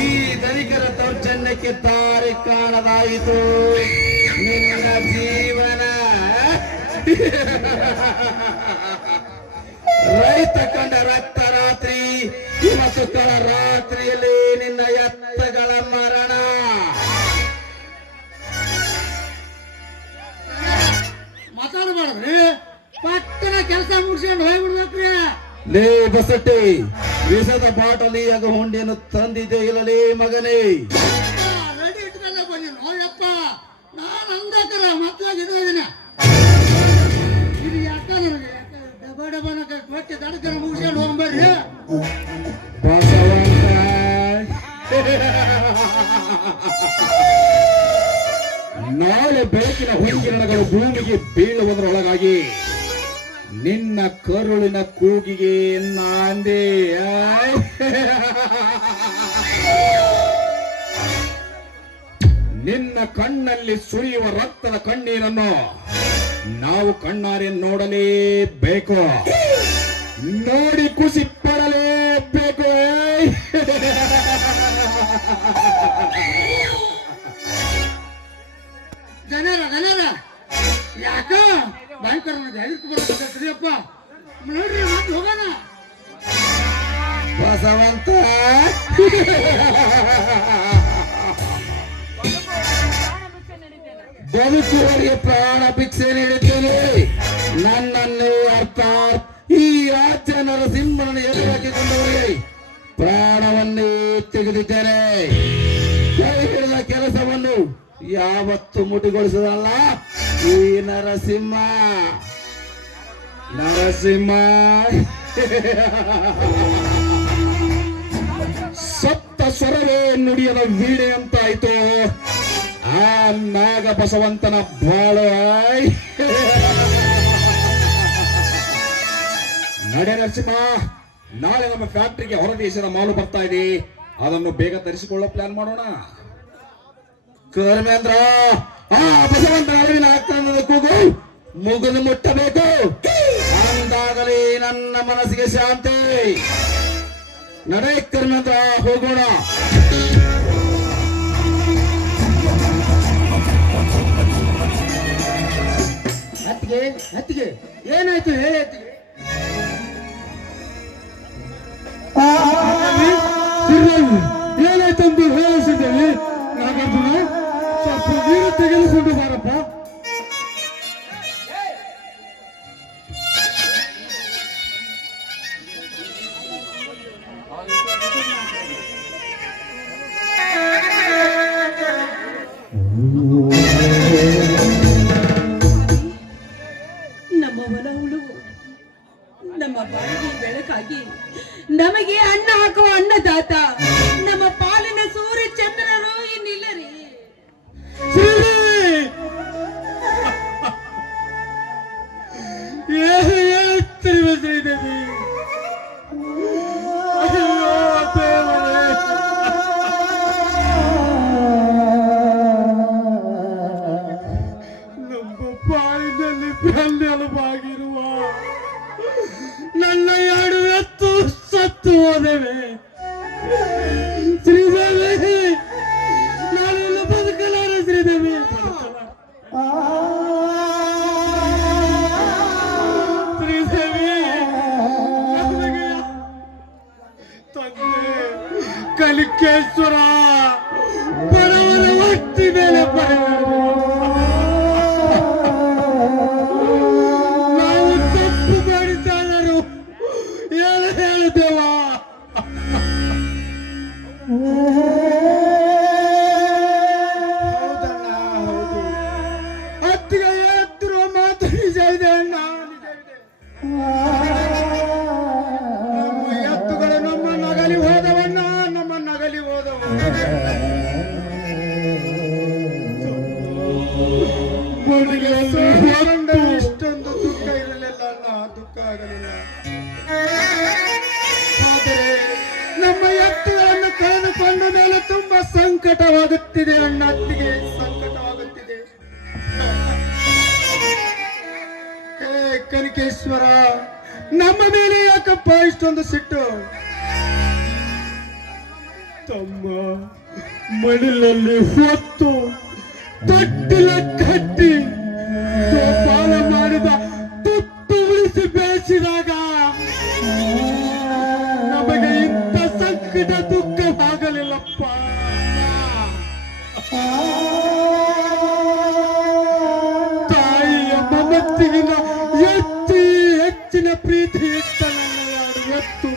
ಈ ಧನಿಕರ ದೌರ್ಜನ್ಯಕ್ಕೆ ದಾರಿ ಕಾಣದಾಯಿತು ನಿನ್ನ ಜೀವನ. ರೈತ ಕಂಡ ರಕ್ತ ರಾತ್ರಿ ಇವತ್ತು ಕಳ ರಾತ್ರಿಯಲ್ಲಿ ನಿನ್ನ ಎತ್ತಗಳ ಮರಣ. ಮಾತಾಡಬಾರ್ದ್ರಿ, ಪಟ್ಟಣ ಕೆಲಸ ಮುಗಿಸ್ಕೊಂಡು ಹೋಗ್ಬಿಡ್ಬೇಕ್ರಿ. ಲೇ ಬಸಟ್ಟಿ, ವಿಷದ ಬಾಟಲಿಯಾಗ ಹುಂಡಿಯನ್ನು ತಂದಿದೆ ಇಲ್ಲಲೇ ಮಗನೇ? ರೆಡಿ ಇಟ್ಕೊಂಡ ಬನ್ನಿ ನೋಯಪ್ಪ. ನಾನು ಅಂದಕರ ಮಕ್ಕಳಾಗಿದ್ದೀನಿ. ಇದು ಯಾಕ ನನಗೆ ಡಬ ಡಬನ ಕೊಟ್ಟೆ ದಡಕನ ಮುಗಿಸ್ಕೊಂಡು ಹೋಗ್ಬರ್ರಿ. ಬಸವಂತ, ನಾಳೆ ಬೆಳಕಿನ ಹೊಂಗಿರಣಗಳು ಭೂಮಿಗೆ ಬೀಳುವುದರೊಳಗಾಗಿ ನಿನ್ನ ಕರುಳಿನ ಕೂಗಿಗೆ ನಾಂದೆ. ನಿನ್ನ ಕಣ್ಣಲ್ಲಿ ಸುರಿಯುವ ರಕ್ತದ ಕಣ್ಣೀರನ್ನು ನಾವು ಕಣ್ಣಾರೆ ನೋಡಲೇಬೇಕು, ನೋಡಿ ಖುಷಿ ಪಡಲೇಬೇಕು. ಜನರ ಯಾಕ ಭಯಂಕರ ಹೆದರ್ಕೊಬರ್ಬೇಕಪ್ಪ. ನೋಡ್ರಿ ಮತ್ತೆ ಹೋಗೋಣ. ಬಸವಂತ, ಬದುಕುವರಿಗೆ ಪ್ರಾಣ ಭಿಕ್ಷೆ ನೀಡಿದ್ದೇನೆ. ನನ್ನನ್ನು ಅರ್ಥಾತ್ ಈ ರಾಜ್ಯ ನರಸಿಂಹನನ್ನು ಎದುರಾಕಿಕೊಂಡವರಿಗೆ ಪ್ರಾಣವನ್ನೇ ತೆಗೆದಿದ್ದೇನೆ. ಕೈ ಹಿಡಿದ ಕೆಲಸವನ್ನು ಯಾವತ್ತು ಮುಟಿಗೊಳಿಸದಲ್ಲ ಈ ನರಸಿಂಹ. ಸತ್ತ ಸ್ವರವೇ ನುಡಿಯದ ವೀಣೆ ಅಂತಾಯ್ತು ಆ ನಾಗ ಬಸವಂತನ ಬಾಳ. ನಡೆ ನರಸಿಂಹ, ನಾಳೆ ನಮ್ಮ ಫ್ಯಾಕ್ಟರಿಗೆ ಹೊರ ದೇಶದ ಮಾಲು ಬರ್ತಾ ಇದೆ, ಅದನ್ನು ಬೇಗ ತರಿಸಿಕೊಳ್ಳೋ ಪ್ಲಾನ್ ಮಾಡೋಣ. ಕರ್ಮೇಂದ್ರ, ಆ ಬಸವಂತನ ಅರಿವಿನ ಆಗ್ತಾನದ ಕೂಗು ಮುಗಿದು ಮುಟ್ಟಬೇಕು, ಅಂದಾಗಲೇ ನನ್ನ ಮನಸ್ಸಿಗೆ ಶಾಂತಿ. ನಡೆ ಕರ್ಮೇಂದ್ರ, ಹೋಗೋಣ. ಅತ್ತಿಗೆ ಏನಾಯ್ತು ಹೇಳಿ ಅತ್ತಿಗೆ. ಏನಾಯ್ತಂದು ಹೇಳಿಸಿದ್ದೇವೆ. ನಾಗಾರ್ಜುನ, ಸ್ವಲ್ಪ ನೀರು ತೆಗೆದುಕೊಂಡು ಬಾರಪ್ಪ. ನಮ್ಮ ಹೊಲ ಉಳುವು, ನಮ್ಮ ಬಾಳಿಗೆ ಬೆಳಕಾಗಿ ನಮಗೆ ಅನ್ನ ಹಾಕುವ ಅನ್ನದಾತ, ನಮ್ಮ ಪಾಲಿನ ಸೂರ್ಯ ಚಂದ್ರರು ಇನ್ನಿಲ್ಲರಿ. ನಮ್ಮ ಪಾಲಿನಲ್ಲಿ ಬೆನ್ನೆಲುಬಾಗಿರುವ ನನ್ನ ಎರಡು ಎತ್ತು ಸತ್ತು ಹೋದವೆ. ಶ್ರೀದೇವಿ, ನಾನೆಲ್ಲ ಬದುಕಲಾರೆ. ಶ್ರೀದೇವಿ, ಶ್ರೀದೇವಿ, ತಂದೆ ಕಲಿಕೇಶ್ವರ ಬಡವರ ಹೊಟ್ಟಿ ಮೇಲೆ ನಾವು ತಪ್ಪು ಮಾಡಿದ್ದಾದರು ಹೇಳುತ್ತೇವಾ? ಹೌದಣ್ಣ, ಹೌದು. ಹತ್ತಿಗೆ ಹೇಳ್ತಿರುವ ಮಾತು ನಿಜ ಇದೆ ಅಣ್ಣ, ನಿಜ ಇದೆ. ನಮ್ಮ ಎತ್ತುಗಳು ನಮ್ಮ ನಗಲಿ ಹೋದವಣ್ಣ, ನಮ್ಮ ನಗಲಿ ಹೋದವ. ಇಷ್ಟೊಂದು ದುಃಖ ಇರಲಿಲ್ಲ ಅಣ್ಣ, ದುಃಖ ಆಗಲಿಲ್ಲ. ಆದರೆ ನಮ್ಮ ಎತ್ತುಗಳನ್ನು ಕಳೆದುಕೊಂಡ ಮೇಲೆ ತುಂಬಾ ಸಂಕಟವಾಗುತ್ತಿದೆ ಅಣ್ಣ, ಅತ್ತಿಗೆ ಸಂಕಟವಾಗುತ್ತಿದೆ. ಹೇ ಕನಿಕೇಶ್ವರ, ನಮ್ಮ ಮೇಲೆ ಯಾಕಪ್ಪ ಇಷ್ಟೊಂದು ಸಿಟ್ಟು? ತಮ್ಮ ಮಡಿಲಲ್ಲಿ ಹೊತ್ತು ತೊಟ್ಟಿಲ ಕಟ್ಟಿ ಜೋಪಾನ ಮಾಡಿದ ತುತ್ತು ಉಳಿಸಿ ಬೆಳೆಸಿದಾಗ ನಮಗೆ ಇಂಥ ಸಂಕಟ ದುಃಖವಾಗಲಿಲ್ಲಪ್ಪ. ತಾಯಿಯ ಮಮತ್ತಿಗಿನ ಹೆಚ್ಚಿನ ಪ್ರೀತಿ ಇಟ್ಟ ನನ್ನ ಯಾರು ಎತ್ತು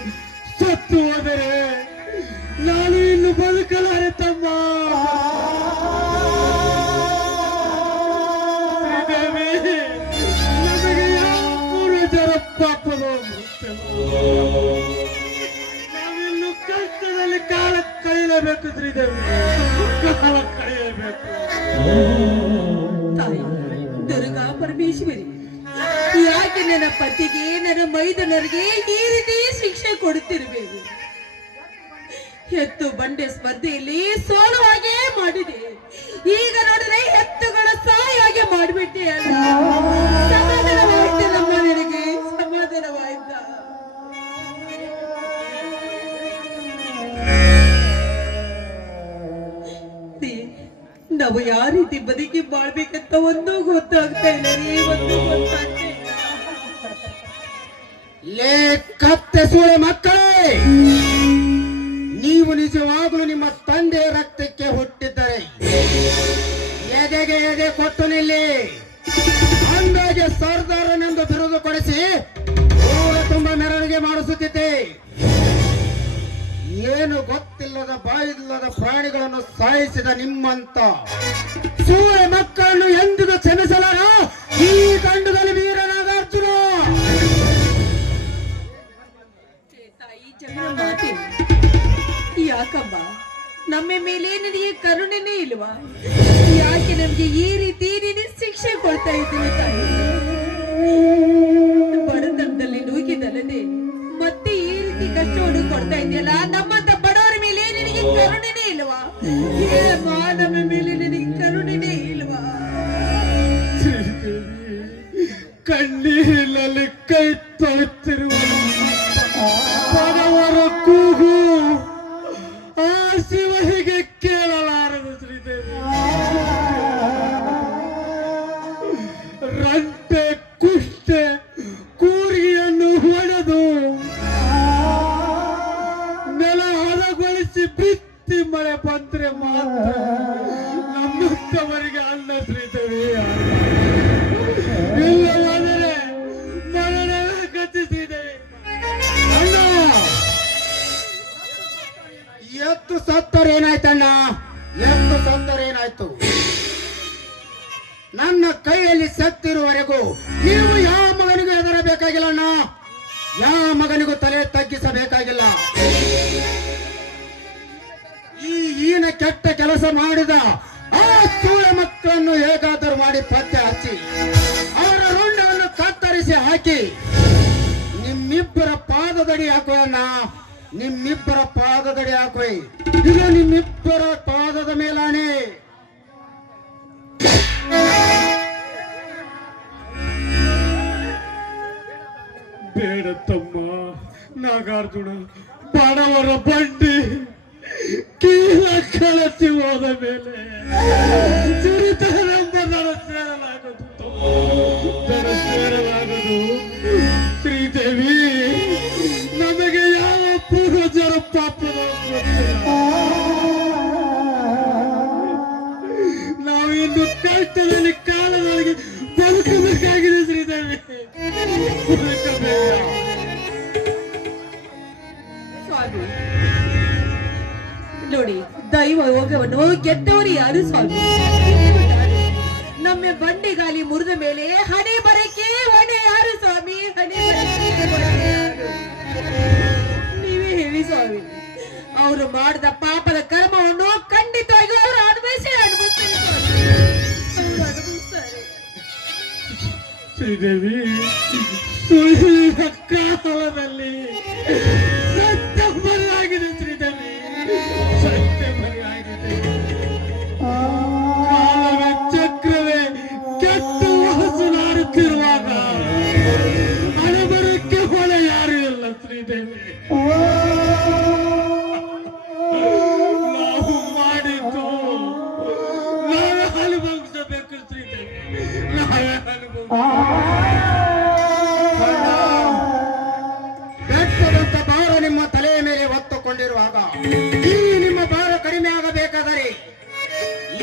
ಸತ್ತು ಹೋದರೆ ನಾನು ಇನ್ನು ಬದುಕಲಾರೆ ತಮ್ಮ. ಶ್ರೀದೇವಿ, ನಮಗೆ ಯಾವ ಪೂರ್ವಜರ ಪಾಪದ ನಾವಿನ್ನು ಕಷ್ಟದಲ್ಲಿ ಕಾಲ ಕಳೆಯಲೇಬೇಕು ಶ್ರೀದೇವಿ, ಕಾಲ ಕಳೆಯಬೇಕು. ತಾಯಿ ದುರ್ಗಾ ಪರಮೇಶ್ವರಿ, ಯಾಕೆ ನನ್ನ ಪತಿಗೆ ನನ್ನ ಮೈದನರಿಗೆ ಈ ರೀತಿ ಶಿಕ್ಷೆ ಕೊಡುತ್ತಿರಬೇಕು? ಎತ್ತು ಬಂಡೆ ಸ್ಪರ್ಧೆಯಲ್ಲಿ ಸೋಲು ಹಾಗೆ ಮಾಡಿದೆ, ಈಗ ನೋಡಿದ್ರೆ ಎತ್ತುಗಳ ಸಾಯಿ ಹಾಗೆ ಮಾಡಿಬಿಟ್ಟೆ ಅಲ್ಲ. ಸಮಾಧಾನವಾಯ್ತು ನಮ್ಮ ನಿನಗೆ, ಸಮಾಧಾನವಾಯ್ತ? ನಾವು ಯಾವ ರೀತಿ ಬದುಕಿ ಬಾಳ್ಬೇಕಂತ ಒಂದು ಗೊತ್ತಾಗ್ತಾ ಇಲ್ಲ ರೀ, ಒಂದು ಗೊತ್ತಾಗ್ತಾ ಇಲ್ಲ. ಲೇ ಕತ್ತೆ ಸೂಳೆ ಮಕ್ಕಳೇ, ನೀವು ನಿಜವಾಗಲೂ ನಿಮ್ಮ ತಂದೆ ರಕ್ತಕ್ಕೆ ಹುಟ್ಟಿದ್ದರೆ ಎದೆಗೆ ಎದೆ ಕೊಟ್ಟು ನಿಲ್ಲಿ. ಅಂದಾಗೆ ಸರ್ದಾರನೆಂದು ಬಿರುದು ಕೊಡಿಸಿ ಊರ ತುಂಬ ಮೆರವಣಿಗೆ ಮಾಡಿಸುತ್ತಿದ್ದೆ. ಏನು ಗೊತ್ತಿಲ್ಲದ ಬಾಯಿಲ್ಲದ ಪ್ರಾಣಿಗಳನ್ನು ಸಾಯಿಸಿದ ನಿಮ್ಮಂತ ಸೂಳೆ ಮಕ್ಕಳನ್ನು ಎಂದಿಗೂ ಕ್ಷಮಿಸಲಾರ ಈ ದಂಡದಲ್ಲಿ ವೀರನಾಗಾರ್ಜುನ. ತಾಯಿ ಚಂದ್ರಮಾತೆ, ಯಾಕಮ್ಮ ನಮ್ಮ ಮೇಲೆ ನಿನಗೆ ಕರುಣೆನೇ ಇಲ್ವಾ? ಯಾಕೆ ನಮ್ಗೆ ಈ ರೀತಿ ನೀನು ಶಿಕ್ಷೆ ಕೊಡ್ತಾ ಇದ್ದೀನಿ ತಾಯಿ? ಬಡತನದಲ್ಲಿ ನೂಗಿದಲ್ಲದೆ ಮತ್ತೆ ಈ ರೀತಿ ಕಷ್ಟವನ್ನು ಕೊಡ್ತಾ ಇದೆಯಲ್ಲ, ನಮ್ಮಂತ ಬಡವರ ಮೇಲೆ ನಿನಗೆ ಕರುಣೆನೇ ಇಲ್ವಾ? ಹೇಳಮ್ಮ, ನಮ್ಮ ಮೇಲೆ ನಿನಗೆ ಕರುಣೆನೇ ಇಲ್ವಾ? ಕಣ್ಣೀರಿನಲ್ಲಿ ಕೈ ತೊಳೆತಿರುವ ಬಡವರ ಕೂಗು ಆ ಶಿವನಿಗೆ ಕೇಳಲಾರದು ಶ್ರೀದೇವಿ. ರಂಟೆ ಕುಷ್ಟೆ ಕೂರಿಗೆಯನ್ನು ಹೊಡೆದು ನೆಲ ಹದಗೊಳಿಸಿ ಬಿತ್ತಿ ಮಳೆ ಬಂದ್ರೆ ಮಾತ್ರ ನಮ್ಮಂತವರಿಗೆ ಅನ್ನ ಶ್ರೀದೇವಿ. ಇಲ್ಲವಾದರೆ ಮರಣವೇ ಗತಿಸಿದ್ದೇವೆ. ಅಣ್ಣ, ಎತ್ತು ಸತ್ತರೇನಾಯ್ತಣ್ಣ, ಎತ್ತು ಸತ್ತರೇನಾಯ್ತು? ನನ್ನ ಕೈಯಲ್ಲಿ ಸತ್ತಿರುವವರೆಗೂ ನೀವು ಯಾವ ಮಗನಿಗೂ ಹೆದರಬೇಕಾಗಿಲ್ಲ ಅಣ್ಣ, ಯಾವ ಮಗನಿಗೂ ತಲೆ ತಗ್ಗಿಸಬೇಕಾಗಿಲ್ಲ. ಈ ಈನ ಕೆಟ್ಟ ಕೆಲಸ ಮಾಡಿದ ಆ ಸೂಳೆ ಮಕ್ಕಳನ್ನು ಹೇಗಾದರೂ ಮಾಡಿ ಪತ್ತೆ ಹಚ್ಚಿ ಅವರ ರುಂಡವನ್ನು ಕತ್ತರಿಸಿ ಹಾಕಿ ನಿಮ್ಮಿಬ್ಬರ ಪಾದದಡಿ ಹಾಕೋಣ, ನಿಮ್ಮಿಬ್ಬರ ಪಾದದಡಿ ಹಾಕೋಯ್. ಇದು ನಿಮ್ಮಿಬ್ಬರ ಪಾದದ ಮೇಲಾಣೆ. ಬೇಡ ತಮ್ಮ ನಾಗಾರ್ಜುನ, ಬಡವರ ಬಂಡಿ ಕೀಲ ಕಳಚಿ ಹೋದ ಮೇಲೆ ಚಿರಿತನೆಂಬುದರ ಸೇರಲಾಗದು, ಸೇರಲಾಗದು. ಶ್ರೀದೇವಿ, ನಮಗೆ ಯಾವ ಪೂರ್ವಜರ ಪಾಪದ ನಾವು ಇನ್ನು ಕಷ್ಟದಲ್ಲಿ ಕಾಲದೊಳಗೆ ಬದುಕಬೇಕಾಗಿದೆ ಶ್ರೀದೇವಿ, ಬದುಕಬೇಕು. ಸ್ವಾಮಿ ನೋಡಿ, ದೈವ ಯೋಗವನ್ನು ಗೆದ್ದವರು ಯಾರು ಸ್ವಾಮಿ? ನಮ್ಮ ಬಂಡೆಗಾಲಿ ಮುರಿದ ಮೇಲೆ ಹಣೆ ಬರಕ್ಕೆ ಹೊಣೆ ಯಾರು ಸ್ವಾಮಿ? ಹಣೆ ಬರಕ್ಕೆ ಹೊಣೆ ಯಾರು? ನೀವೇ ಹೇಳಿ ಸ್ವಾಮಿ. ಅವರು ಮಾಡಿದ ಪಾಪದ ಕರ್ಮವನ್ನು ಖಂಡಿತವಾಗಿ ಅವರು ಅನುಭವಿಸ್ತಾರೆ ಸ್ವಾಮಿ. ಶ್ರೀದೇವಿ, ಸುಳಿದ ಕಾಲದಲ್ಲಿ ಸತ್ಯ ಬರಲಾಗಿದೆ ಶ್ರೀದೇವಿ, ಸತ್ಯ ಬರಲಾಗಿದೆ. ಕಾಲವೇ ಚಕ್ರವೇ ಕೆಟ್ಟು ಹಸುನಾಡುತ್ತಿರುವಾಗ ಹಣಬರಕ್ಕೆ ಹೊಳ ನಾವು ಮಾಡಿದ್ದು ನಾವೇ ಅನುಭವಿಸಬೇಕು ಶ್ರೀದೇವಿ, ನಾವೇ ಬೆಟ್ಟದಂತ ಭಾರ ನಿಮ್ಮ ತಲೆಯ ಮೇಲೆ ಹೊತ್ತುಕೊಂಡಿರುವಾಗ ಈ ನಿಮ್ಮ ಭಾರ ಕಡಿಮೆ ಆಗಬೇಕಾದರೆ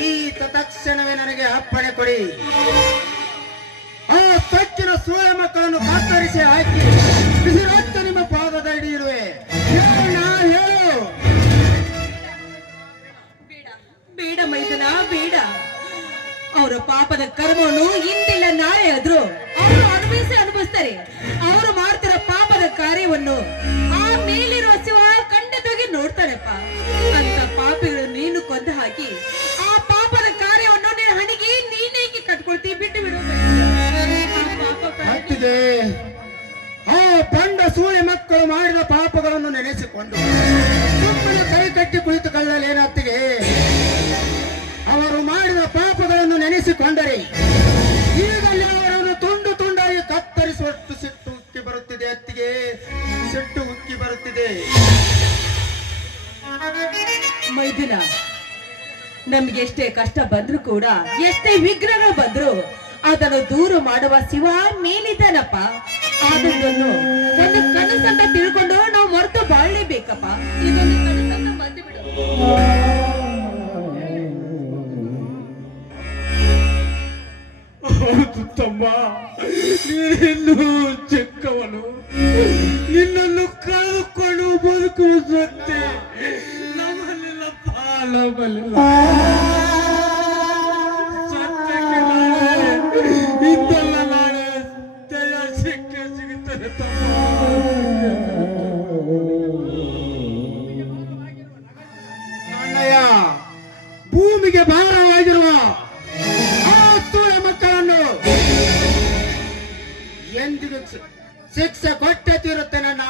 ಈ ತಕ್ಷಣವೇ ನನಗೆ ಅಪ್ಪಣೆ ಕೊಡಿ. ಆ ತಕ್ಕಿನ ಸೂಳೆ ಮಕ್ಕಳನ್ನು ಕತ್ತರಿಸಿ ಹಾಕಿ ಬಿಸಿರತ್ತ ನಿಮ್ಮ ಪಾದದಡಿ ಇರುವೆ. ಹೇಳು. ಬೇಡ ಮೈದನ, ಬೇಡ. ಅವರ ಪಾಪದ ಕರ್ಮವನ್ನು ಇಂದಿಲ್ಲ ನಾಳೆ ಆದ್ರೂ ಅವರು ಅನುಭವಿಸ್ತಾರೆ. ಅವರು ಮಾಡ್ತಿರೋ ಪಾಪದ ಕಾರ್ಯವನ್ನು ಆ ಮೇಲಿರುವ ಶಿವ ಖಂಡಿತವಾಗಿ ನೋಡ್ತಾನಪ್ಪ. ಅಂತ ಪಾಪಿಗಳು ನೀನು ಕೊಂದು ಹಾಕಿ ಆ ಪಾಪದ ಕಾರ್ಯವನ್ನು ನಿನ್ನ ಹಣಿಗೆ ನೀನೇಕೆ ಕಟ್ಕೊಳ್ತಿ? ಬಿಟ್ಟು ಬಿಡು ಅತ್ತಿಗೆ, ಆ ಪಂಡ ಸೂಳೆ ಮಕ್ಕಳು ಮಾಡಿದ ಪಾಪಗಳನ್ನು ನೆನೆಸಿಕೊಂಡು ಸುಮ್ಮನೆ ಕೈ ಕಟ್ಟಿ ಕುಳಿತುಕೊಳ್ಳಲೇನತ್ತಿಗೆ. ಅವರು ಮಾಡಿದ ಪಾಪಗಳನ್ನು ನೆನೆಸಿಕೊಂಡರೆ ಈಗಲೇ ಅವರನ್ನು ತುಂಡು ತುಂಡಾಗಿ ಕತ್ತರಿಸುವಷ್ಟು ಸಿಟ್ಟು ಉಕ್ಕಿ ಬರುತ್ತಿದೆ. ಅತ್ತಿಗೆ, ಸಿಟ್ಟು ಉಕ್ಕಿ ಬರುತ್ತಿದೆ. ಮೈದುನ, ನಮ್ಗೆ ಎಷ್ಟೇ ಕಷ್ಟ ಬಂದ್ರು ಕೂಡ, ಎಷ್ಟೇ ವಿಘ್ನಗಳು ಬಂದ್ರು ಅದನ್ನು ದೂರ ಮಾಡುವ ಶಿವ ಮೇಲಿದ್ದಾನಪ್ಪ. ಅದನ್ನು ಒಂದು ಕನಸಂತ ತಿಳ್ಕೊಂಡು ನಾವು ಮರೆತು ಬಾಳ್ಲೇಬೇಕಪ್ಪ. ಇದೊಂದು ಕನಸಂತ ಬಂದು ಬಿಡು. ಹೌದು ತಮ್ಮ, ನೀನು ಚಿಕ್ಕವನು, ನಿನ್ನನ್ನು ಕಳೆದುಕೊಂಡು ಬದುಕುವ ಸತ್ಯ ನಮ್ಮಲ್ಲಿಲ್ಲ, ನಮ್ಮಲ್ಲಿಲ್ಲ. ಸತ್ಯಕ್ಕೆ ನಾಳೆ ಇಂದಲ್ಲ ನಾಳೆ ದಯ ಸಿಗುತ್ತದೆ ತಮ್ಮ. ಅಣ್ಣಯ್ಯ, ಭೂಮಿಗೆ ಭಾರವಾಗಿರುವ ಆ ಸೂಳೆ ಮಕ್ಕಳನ್ನು ಎಂದಿಗೂ ಶಿಕ್ಷೆ ಕೊಟ್ಟೆ ತೀರುತ್ತೇನಣ್ಣ.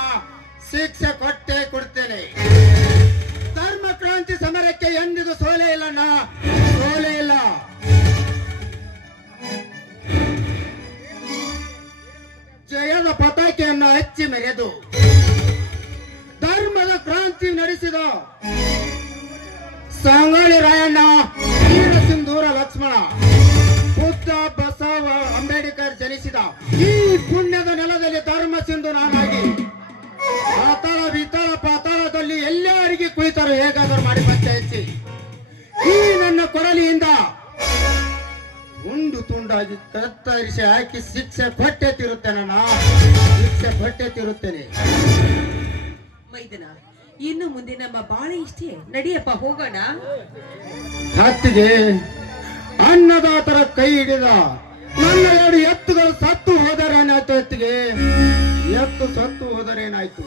ಶಿಕ್ಷೆ ಕೊಟ್ಟೆ ಕೊಡ್ತೇನೆ. ಧರ್ಮ ಕ್ರಾಂತಿ ಸಮರಕ್ಕೆ ಎಂದಿಗೂ ಸೋಲೆ ಇಲ್ಲಣ್ಣ, ಸೋಲೆ ಇಲ್ಲ. ಜಯದ ಪತಾಕೆಯನ್ನು ಹಚ್ಚಿ ಮೆರೆದು ಧರ್ಮದ ಕ್ರಾಂತಿ ನಡೆಸಿದ ಸಂಗೊಳ್ಳಿ ರಾಯಣ್ಣ, ವೀರ ಸಿಂಧೂರ ಲಕ್ಷ್ಮಣ, ಬುದ್ಧ, ಬಸವ, ಅಂಬೇಡ್ಕರ್ ಜನಿಸಿದ ಈ ಪುಣ್ಯದ ನೆಲದಲ್ಲಿ ಧರ್ಮ ಸಿಂಧು ನಾನಾಗಿ ಪಾತಾಳ ವಿತಾಳ ಪಾತಾಳದಲ್ಲಿ ಎಲ್ಲರಿಗೆ ಕುಳಿತರು ಹೇಗಾದರೂ ಮಾಡಿ ಪತ್ತೆ ಹಚ್ಚಿ ಈ ನನ್ನ ಕೊಡಲಿಯಿಂದ ಉಂಡು ತುಂಡಾಗಿ ಕತ್ತರಿಸಿ ಹಾಕಿ ಶಿಕ್ಷೆ ಕೊಟ್ಟೆ ತೀರುತ್ತೇನಣ್ಣ, ಶಿಕ್ಷೆ ಕೊಟ್ಟೆ ತೀರುತ್ತೇನೆ. ಮೈದನ, ಇನ್ನು ಮುಂದೆ ನಮ್ಮ ಬಾಳೆ ಇಷ್ಟೇ. ನಡಿಯಪ್ಪ, ಹೋಗೋಣ. ಹತ್ತಿಗೆ ಅನ್ನದಾತರ ಕೈ ಹಿಡಿದ ನನ್ನ 2 ಎತ್ತುಗಳು ಸತ್ತು ಹೋದರೇನಾಯ್ತು? ಎತ್ತಿಗೆ ಎತ್ತು ಸತ್ತು ಹೋದರೇನಾಯ್ತು?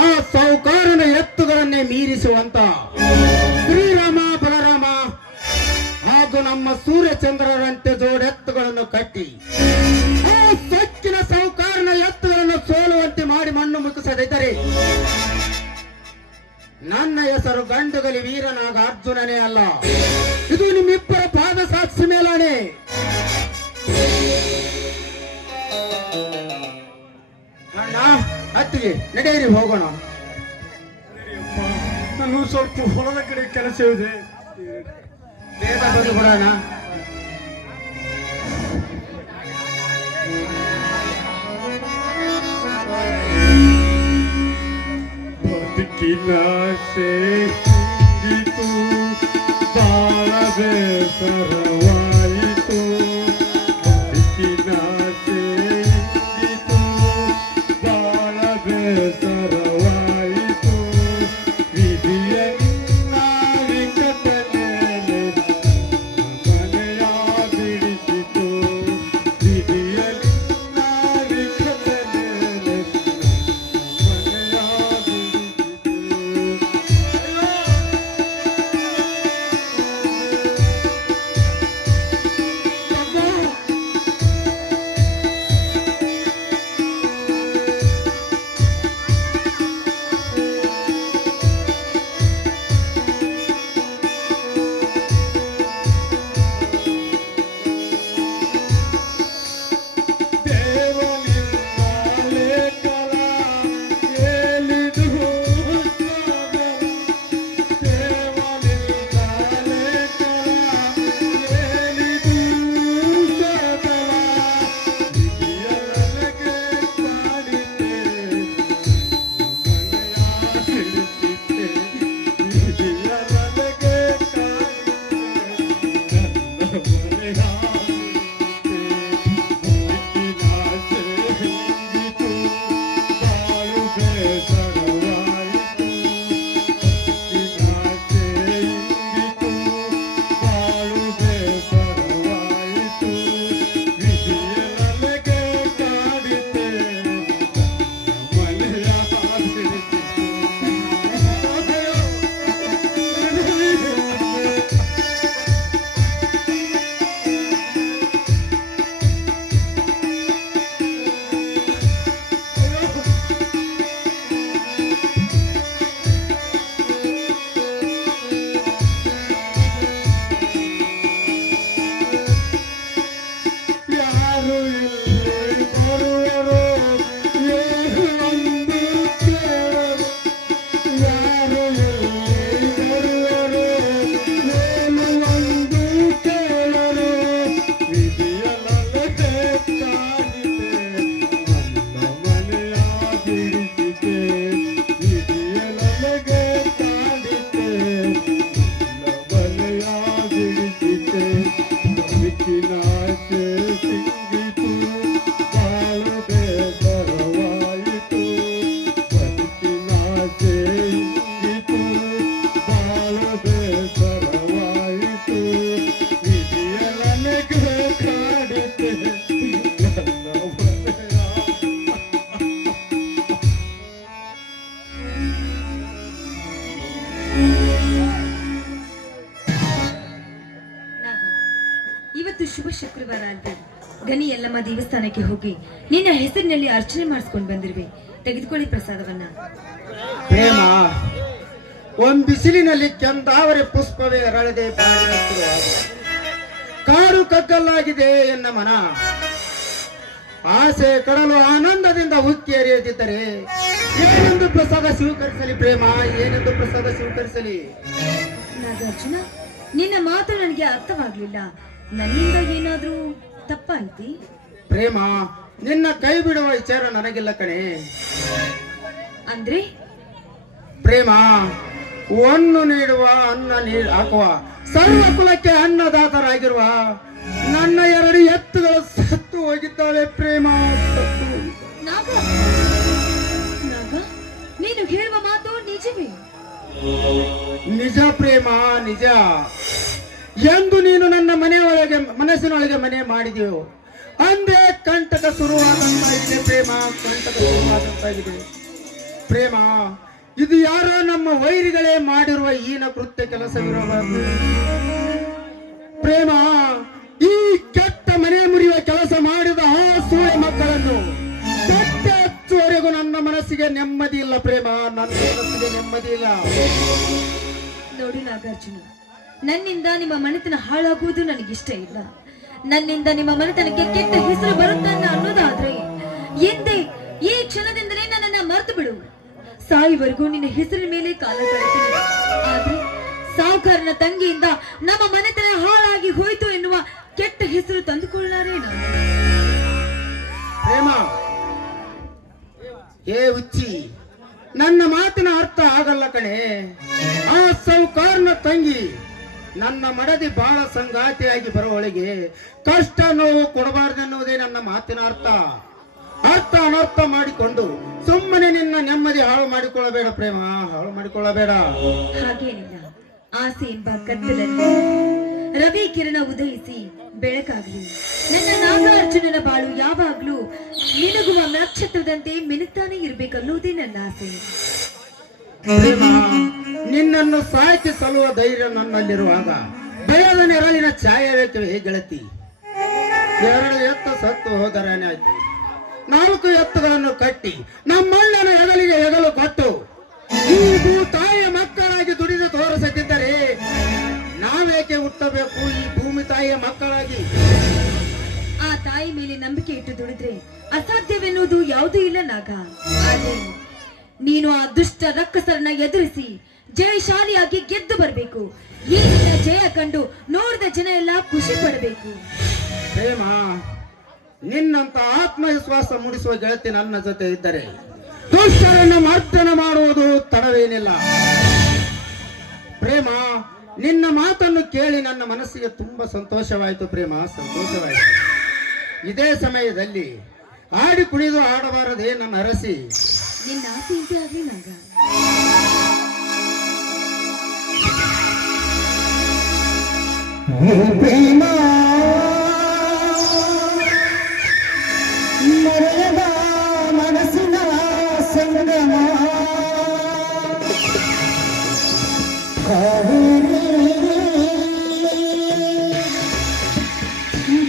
ಆ ಸಾಹುಕಾರನ ಎತ್ತುಗಳನ್ನೇ ಮೀರಿಸುವಂತ ಶ್ರೀರಾಮ, ಬಲರಾಮ ಹಾಗೂ ನಮ್ಮ ಸೂರ್ಯಚಂದ್ರರಂತೆ ಜೋಡೆತ್ತುಗಳನ್ನು ಕಟ್ಟಿ ಆ ಸೊಕ್ಕಿನ ಸಾಹುಕಾರನ ಎತ್ತುಗಳನ್ನು ಸೋಲುವಂತೆ ಮಾಡಿ ಮಣ್ಣು ಮುಗಿಸದಿದ್ದರೆ ನನ್ನ ಹೆಸರು ಗಂಡುಗಲಿ ವೀರನಾಗ ಅರ್ಜುನನೇ ಅಲ್ಲ. ಇದು ನಿಮ್ಮಿಬ್ಬರ ಪಾದ ಸಾಕ್ಷಿ ಮೇಲಾನೆ. ಅಣ್ಣ, ಅತ್ತಿಗೆ ನಡೆಯಿರಿ, ಹೋಗೋಣ. ನಾನು ಸ್ವಲ್ಪ ಹೊಲದ ಕಡೆ ಕೆಲಸ ಇದೆ, ಬೇಗ ಬಂದು ಬಿಡೋಣ. ಬದುಕಿನಾಸೆ ಹಿಂಗಿತು, ಬಾಳ ಬೇಸರವಾಯಿತು. ಬದುಕಿನಾಸೆ ಹಿಂಗಿತು, ಬಾಳ ಬೇಸರವಾಯಿತು. ವಿಧಿಯ ನಾವಿಕತೆ ಮೇಲೆ ಮನೆಯ ಬಿಡಿಸಿತು. ವಿಧಿಯ ನಾವಿಕತೆ ಮೇಲೆ ಮನೆಯ ಬಿಡಿಸಿತು. ಶುಕ್ರವಾರ ಅಲ್ವೇ? ಗನಿ ಯಲ್ಲಮ್ಮ ದೇವಸ್ಥಾನಕ್ಕೆ ಹೋಗಿ ನಿನ್ನ ಹೆಸರಿನಲ್ಲಿ ಅರ್ಚನೆ ಮಾಡಿಸ್ಕೊಂಡು ಬಂದಿರುವೆ. ತೆಗೆದುಕೊಳ್ಳಿ ಪ್ರಸಾದವನ್ನ. ಪ್ರೇಮ, ಒಂದ್ ಬಿಸಿಲಿನಲ್ಲಿ ಕೆಂದಾವರೆ ಪುಷ್ಪವೇ ಅರಳದೆ ಬಾಳಿನ ಶುರುವಾದ. ಕಾಡು ಕಗ್ಗಲ್ಲಾಗಿದೆ ಎನ್ನ ಮನ. ಆಸೆ ಕಡಲು ಆನಂದದಿಂದ ಉಕ್ಕಿ ಹರಿಯುತ್ತಿದ್ದರೆ ಏನೆಂದು ಪ್ರಸಾದ ಸ್ವೀಕರಿಸಲಿ ಪ್ರೇಮ, ಏನೆಂದು ಪ್ರಸಾದ ಸ್ವೀಕರಿಸಲಿ? ನಾಗಾರ್ಜುನ, ನಿನ್ನ ಮಾತು ನನಗೆ ಅರ್ಥವಾಗ್ಲಿಲ್ಲ. ನನ್ನಿಂದ ಏನಾದ್ರೂ ತಪ್ಪಾಯ್ತಿ? ಪ್ರೇಮ, ನಿನ್ನ ಕೈ ಬಿಡುವ ವಿಚಾರ ನನಗಿಲ್ಲ ಕಣೆ. ಅಂದ್ರೆ ಪ್ರೇಮ, ಒನ್ನು ನೀಡುವ ಅನ್ನ ಹಾಕುವ ಸರ್ವ ಕುಲಕ್ಕೆ ಅನ್ನದಾತರಾಗಿರುವ ನನ್ನ 2 ಎತ್ತುಗಳು ಸತ್ತು ಹೋಗಿದ್ದಾವೆ ಪ್ರೇಮ, ಸತ್ತು ಹೋಗಿದ್ದಾವೆ. ನಾಗ, ನಾಗ, ನೀನು ಹೇಳುವ ಮಾತು ನಿಜವೇ? ನಿಜ ಪ್ರೇಮ, ನಿಜ. ಎಂದು ನೀನು ನನ್ನ ಮನಸ್ಸಿನೊಳಗೆ ಮನೆ ಮಾಡಿದೆಯೋ ಅಂದೇ ಕಂಟಕ ಶುರುವಾದಂತಾಗಿದೆ ಪ್ರೇಮ, ಕಂಟಕ ಶುರುವಾದಂತಾಗಿದೆ ಪ್ರೇಮ. ಇದು ಯಾರೋ ನಮ್ಮ ವೈರಿಗಳೇ ಮಾಡಿರುವ ಹೀನ ಕೃತ್ಯ ಕೆಲಸವಿರಬಾರದು ಪ್ರೇಮ. ಈ ಕೆಟ್ಟ ಮನೆ ಮುರಿಯುವ ಕೆಲಸ ಮಾಡಿದ ಆ ಸೂಳೆ ಮಕ್ಕಳನ್ನು ಬೆಟ್ಟ ಹಚ್ಚುವರೆಗೂ ನನ್ನ ಮನಸ್ಸಿಗೆ ನೆಮ್ಮದಿ ಇಲ್ಲ ಪ್ರೇಮ, ನನ್ನ ಮನಸ್ಸಿಗೆ ನೆಮ್ಮದಿ ಇಲ್ಲ. ನೋಡಿ ನಾಗಾರ್ಜುನ, ನನ್ನಿಂದ ನಿಮ್ಮ ಮನೆತನ ಹಾಳಾಗುವುದು ನನಗಿಷ್ಟ ಇಲ್ಲ. ನನ್ನಿಂದ ನಿಮ್ಮ ಮನೆತನಕ್ಕೆ ಕೆಟ್ಟ ಹೆಸರು ಬರುತ್ತನ್ನ ಅನ್ನೋದಾದ್ರೆ ಎಂದೇ ಈ ಕ್ಷಣದಿಂದಲೇ ನನ್ನನ್ನ ಮರೆತು ಬಿಡು. ಸಾಯುವರೆಗೂ ನಿನ್ನ ಹೆಸರಿನ ಮೇಲೆ ಕಾಲ ಕಳಿತೀನಿ. ಆದ್ರೆ ಸಾಹುಕಾರನ ತಂಗಿಯಿಂದ ನಮ್ಮ ಮನೆತನ ಹಾಳಾಗಿ ಹೋಯ್ತು ಎನ್ನುವ ಕೆಟ್ಟ ಹೆಸರು ತಂದುಕೊಳ್ಳಾರೆ ನಾನು. ಪ್ರೇಮ, ಏ ಹುಚ್ಚಿ, ನನ್ನ ಮಾತಿನ ಅರ್ಥ ಆಗಲ್ಲ ಕಣೆ. ಆ ಸಾಹುಕಾರನ ತಂಗಿ ನನ್ನ ಮಡದಿ ಬಾಳ ಸಂಗಾತಿಯಾಗಿ ಬರುವೊಳಗೆ ಕಷ್ಟ ನೋವು ಕೊಡಬಾರ್ದೆನ್ನುವುದೇ ನನ್ನ ಮಾತಿನ ಅರ್ಥ. ಅರ್ಥ ಅನರ್ಥ ಮಾಡಿಕೊಂಡು ಸುಮ್ಮನೆ ನಿನ್ನ ನೆಮ್ಮದಿ ಹಾಳು ಮಾಡಿಕೊಳ್ಳಬೇಡ ಪ್ರೇಮ, ಹಾಳು ಮಾಡಿಕೊಳ್ಳಬೇಡ. ಹಾಗೇನಿಲ್ಲ. ಆಸೆ ಎಂಬ ಕತ್ತಲಲ್ಲಿ ರವಿ ಕಿರಣ ಉದಯಿಸಿ ಬೆಳಕಾಗ್ಲಿ. ನನ್ನ ನಾಗಾರ್ಜುನನ ಬಾಳು ಯಾವಾಗ್ಲೂ ಮಿನುಗುವ ನಕ್ಷತ್ರದಂತೆ ಮಿನುಗ್ತಾನೆ ಇರ್ಬೇಕನ್ನೋದೇ ನನ್ನ ಆಸೆ. ಪ್ರೇಮ, ನಿನ್ನನ್ನು ಸಾಕಿ ಸಲ್ಲುವ ಧೈರ್ಯ ನನ್ನಲ್ಲಿರುವಾಗ ಭಯದ ನೆರಳಿನ ಛಾಯಾವೇತವೇ ಗೆಳತಿ. 2 ಎತ್ತು ಸತ್ತು ಹೋದರೇನೆ ಆಯ್ತು. 4 ಎತ್ತುಗಳನ್ನು ಕಟ್ಟಿ ನಮ್ಮಣ್ಣನ ಹೆಗಲಿಗೆ ಹೆಗಲು ಕೊಟ್ಟು ಈ ಭೂತಾಯಿಯ ಮಕ್ಕಳಾಗಿ ದುಡಿದು ತೋರಿಸುತ್ತಿದ್ದರೆ ನಾವೇಕೆ ಹುಟ್ಟಬೇಕು ಈ ಭೂಮಿ ತಾಯಿಯ ಮಕ್ಕಳಾಗಿ? ಆ ತಾಯಿ ಮೇಲೆ ನಂಬಿಕೆ ಇಟ್ಟು ದುಡಿದ್ರೆ ಅಸಾಧ್ಯವೆನ್ನುವುದು ಯಾವುದೂ ಇಲ್ಲ ನಾಗ. ಆದ್ರೆ ನೀನು ಆ ದುಷ್ಟ ರಕ್ಕಸರನ್ನ ಎದುರಿಸಿ ಜಯಶಾಲಿಯಾಗಿ ಗೆದ್ದು ಬರಬೇಕು. ಈ ನಿನ್ನ ಜಯ ಕಂಡು ನೋಡಿದ ಜನ ಎಲ್ಲ ಖುಷಿ ಪಡಬೇಕು. ಪ್ರೇಮ, ನಿನ್ನಂತ ಆತ್ಮವಿಶ್ವಾಸ ಮೂಡಿಸುವ ಗೆಳತಿ ನನ್ನ ಜೊತೆ ಇದ್ದರೆ ದುಷ್ಟರನ್ನು ಮರ್ದನ ಮಾಡುವುದು ತಡವೇನಿಲ್ಲ. ಪ್ರೇಮ, ನಿನ್ನ ಮಾತನ್ನು ಕೇಳಿ ನನ್ನ ಮನಸ್ಸಿಗೆ ತುಂಬಾ ಸಂತೋಷವಾಯಿತು ಪ್ರೇಮ, ಸಂತೋಷವಾಯಿತು. ಇದೇ ಸಮಯದಲ್ಲಿ ಆಡಿ ಕುಣಿದು ಆಡಬಾರದೇ ನನ್ನ ಅರಸಿ? ನಿನ್ನ ಆಸೆ ಇಂತೆ ಆಗ್ಲಿ ನಾಗ. ಪ್ರೇಮ ಮರೆಯದ ಮನಸ್ಸಿನ ಸಂಗಮ ಕಾವೇರಿ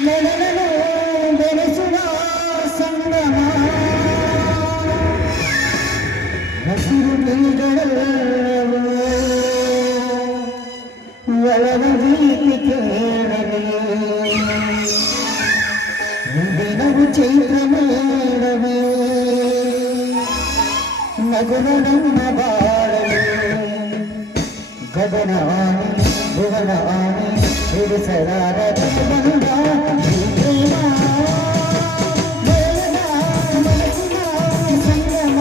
ನಡೆದನು ಬೆರೆಸುವ ಸಂಗಮ ಹಸಿರು ನೀಡಲು ಒಳಗ ರೀತಿ ಕೇಳಲೇ ದಿನವು ಚೈತ್ರ ಮೇಳವೇ ನಗುವ ನಮ್ಮ ಬಾಳಲೇ ಗಗನ ಆನೆ ಭುವನ ಆನೆ ಹಿಡಿಸಲಾರ ಬಂದ ಪ್ರೇಮ ಮನಸ್ಸಿನ ಸಂಗಮ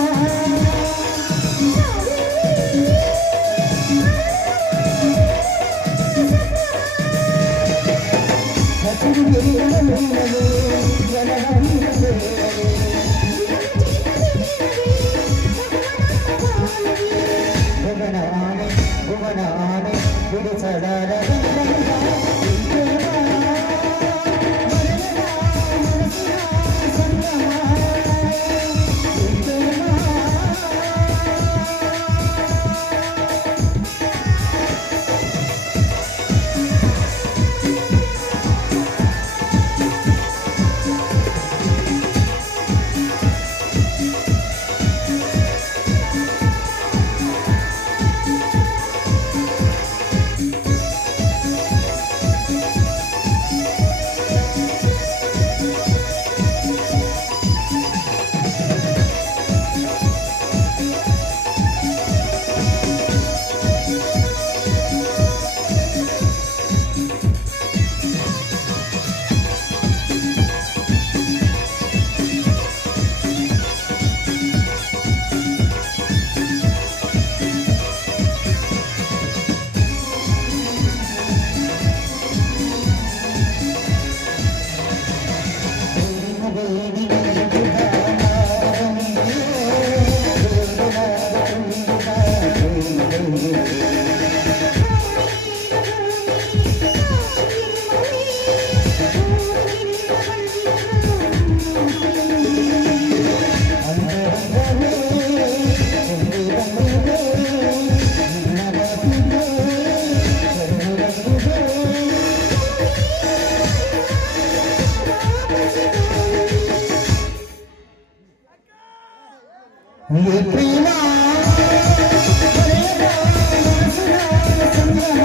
ಹಸಿರು ಗಿರಿಗಳು ಭುವನ ಆನೆ ಬಿಡಿಸಲಾರ ಈ ಪ್ರೇಮ ಹರೆಯದ ಮನಸ್ಸಿನ ಸಂಗಮ.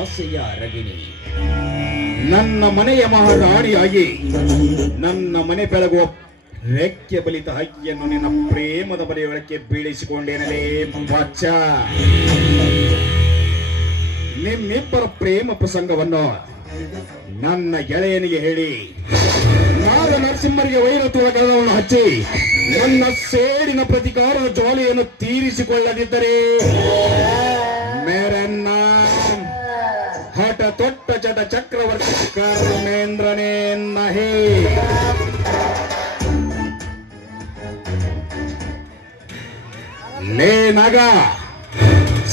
ಆಸೆಯ ಅರಗಿಣಿ, ನನ್ನ ಮನೆಯ ಮಹಾರಾಣಿಯಾಗಿ ನನ್ನ ಮನೆ ಬೆಳಗುವ ರೆಕ್ಕೆ ಬಲಿತ ಹಕ್ಕಿಯನ್ನು ನಿನ್ನ ಪ್ರೇಮದ ಬಲೆಯೊಳಕ್ಕೆ ಬೀಳಿಸಿಕೊಂಡೇನಲೇ ಬಚ್ಚ. ನಿಮ್ಮಿಬ್ಬರ ಪ್ರೇಮ ಪ್ರಸಂಗವನ್ನು ನನ್ನ ಗೆಳೆಯನಿಗೆ ಹೇಳಿ ನಾಗ ನರಸಿಂಹರಿಗೆ ವೈರತ್ವಗಳನ್ನು ಹಚ್ಚಿ ನನ್ನ ಸೇಡಿನ ಪ್ರತಿಕಾರದ ಜ್ವಾಲೆಯನ್ನು ತೀರಿಸಿಕೊಳ್ಳದಿದ್ದರೆ ಮೇರನ್ನ ಹಠ ತೊಟ್ಟ ಚಟ ಚಕ್ರವರ್ತಿ ಕರ್ಮೇಂದ್ರನೇ ನಹಿ. ಲೇ ನಗ,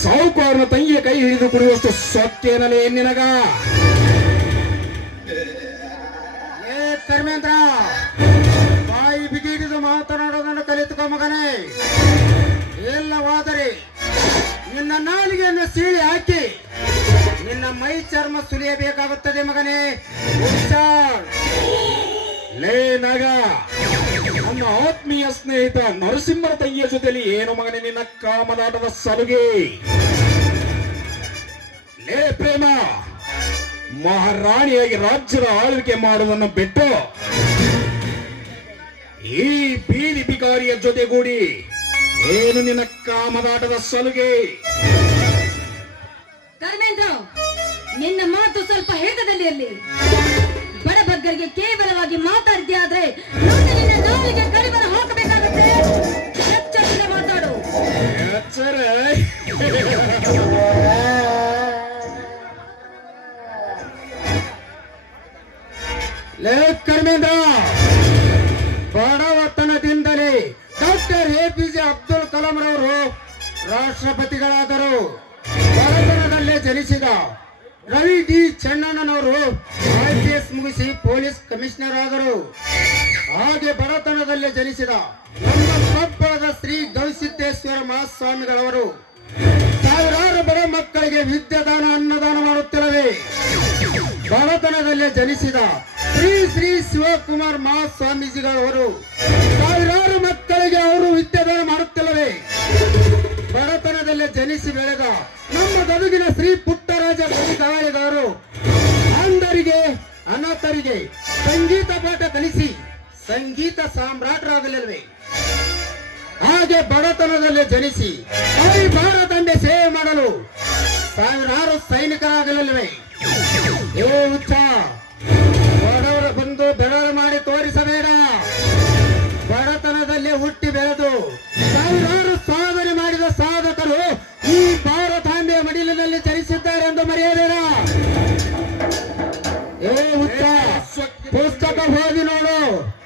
ಸಾಹುಕಾರನ ತಂಗಿಯ ಕೈ ಹಿಡಿದು ಕುಡಿಯುವಷ್ಟು ಸೊಕ್ಕೇನಲೇ ನಿನಗ? ಏ ಕರ್ಮೇಂದ್ರ, ಬಾಯಿ ಬಿಗಿ ಹಿಡಿದು ಮಾತನಾಡೋದನ್ನು ಕಲಿತುಕೋ ಮಗನೇ. ಇಲ್ಲವಾದರೆ ನಿನ್ನ ನಾಲಿಗೆಯನ್ನು ಸೀಳಿ ಹಾಕಿ ನಿನ್ನ ಮೈ ಚರ್ಮ ಸುಲಿಯಬೇಕಾಗುತ್ತದೆ ಮಗನೇ. ಹುಷಾರ್. ಲೇ ನಗ, ನನ್ನ ಆತ್ಮೀಯ ಸ್ನೇಹಿತ ನರಸಿಂಹರ ತಂಗಿಯ ಜೊತೆಲಿ ಏನು ಮಗನೇ ನಿನ್ನ ಕಾಮದಾಟದ ಸಲುಗೆ? ಲೇ ಪ್ರೇಮ, ಮಹಾರಾಣಿಯಾಗಿ ರಾಜ್ಯದ ಆಳ್ವಿಕೆ ಮಾಡುವುದನ್ನು ಬಿಟ್ಟು ಈ ಬೀದಿ ಬಿಕಾರಿಯ ಜೊತೆಗೂಡಿ ಏನು ನಿನ್ನ ಕಾಮದಾಟದ ಸಲುಗೆ? ಧರ್ಮೇಂದ್ರ, ನಿನ್ನ ಮಾತು ಸ್ವಲ್ಪ ಹೇಗದಲ್ಲಿ ಬಡಬಗ್ಗರಿಗೆ ಕೇವಲವಾಗಿ ಮಾತಾಡಿದ್ದೆ ಆದ್ರೆ ನಿನ್ನ ನಾಲಿಗೆ ಕಡಿಮೆ ಹಾಕಬೇಕಾಗುತ್ತೆ. ಎಚ್ಚರಿಕೆ ಮಾತಾಡು. ಎಚ್ಚರ. ಲೇ ಕರ್ಮೇಂದ್ರ, ಬಡವತನದಿಂದಲೇ ಡಾಕ್ಟರ್ APJ ಅಬ್ದುಲ್ ಕಲಾಂ ರವರು ರಾಷ್ಟ್ರಪತಿಗಳಾದರು. ಬಡತನದಲ್ಲೇ ಜನಿಸಿದ ರವಿ ಡಿ ಚೆನ್ನಣ್ಣನವರು IPS ಮುಗಿಸಿ ಪೊಲೀಸ್ ಕಮಿಷನರ್ ಆದರು. ಹಾಗೆ ಬಡತನದಲ್ಲೇ ಜನಿಸಿದ ನಮ್ಮ ಕೊಪ್ಪಳದ ಶ್ರೀ ಗವಿಸಿದ್ದೇಶ್ವರ ಮಹಾಸ್ವಾಮಿಗಳವರು ಸಾವಿರಾರು ಬಡ ಮಕ್ಕಳಿಗೆ ವಿದ್ಯಾದಾನ ಅನ್ನದಾನ ಮಾಡುತ್ತಿಲ್ಲವೇ. ಬಡತನದಲ್ಲೇ ಜನಿಸಿದ ಶ್ರೀ ಶ್ರೀ ಶಿವಕುಮಾರ್ ಮಹಾಸ್ವಾಮೀಜಿಗಳವರು ಸಾವಿರಾರು ಮಕ್ಕಳಿಗೆ ಅವರು ವಿದ್ಯಾದಾನ ಮಾಡುತ್ತಿಲ್ಲವೇ. ಬಡತನದಲ್ಲೇ ಜನಿಸಿ ಬೆಳೆದ ನಮ್ಮ ಗದಗಿನ ಶ್ರೀ ಪುಟ್ಟರಾಜ ಗಾಳಿಗಾರರು ಅಂಧರಿಗೆ ಅನಾಥರಿಗೆ ಸಂಗೀತ ಪಾಠ ಕಲಿಸಿ ಸಂಗೀತ ಸಾಮ್ರಾಟರಾಗಲಿಲ್ವೇ. ಹಾಗೆ ಬಡತನದಲ್ಲೇ ಜನಿಸಿ ತಾಯಿ ಭಾರತಾಂಬೆ ಸೇವೆ ಮಾಡಲು ಸಾವಿರಾರು ಸೈನಿಕರಾಗಲಿಲ್ವೇ. ಏ ಹುಚ್ಚ, ಬಡವರು ಬಂದು ಬೆರಳು ಮಾಡಿ ತೋರಿಸಬೇಡ. ಬಡತನದಲ್ಲೇ ಹುಟ್ಟಿ ಬೆಳೆದು ಸಾವಿರಾರು ಸಾಧನೆ ಮಾಡಿದ ಸಾಧಕರು ಈ ಭಾರತಾಂಬೆಯ ಮಡಿಲಿನಲ್ಲಿ ಜನಿಸಿದ್ದಾರೆ ಎಂದು ಮರೆಯಬೇಡ. ಏ ಹುಚ್ಚ, ಪುಸ್ತಕ ಓದಿ ನೋಡು,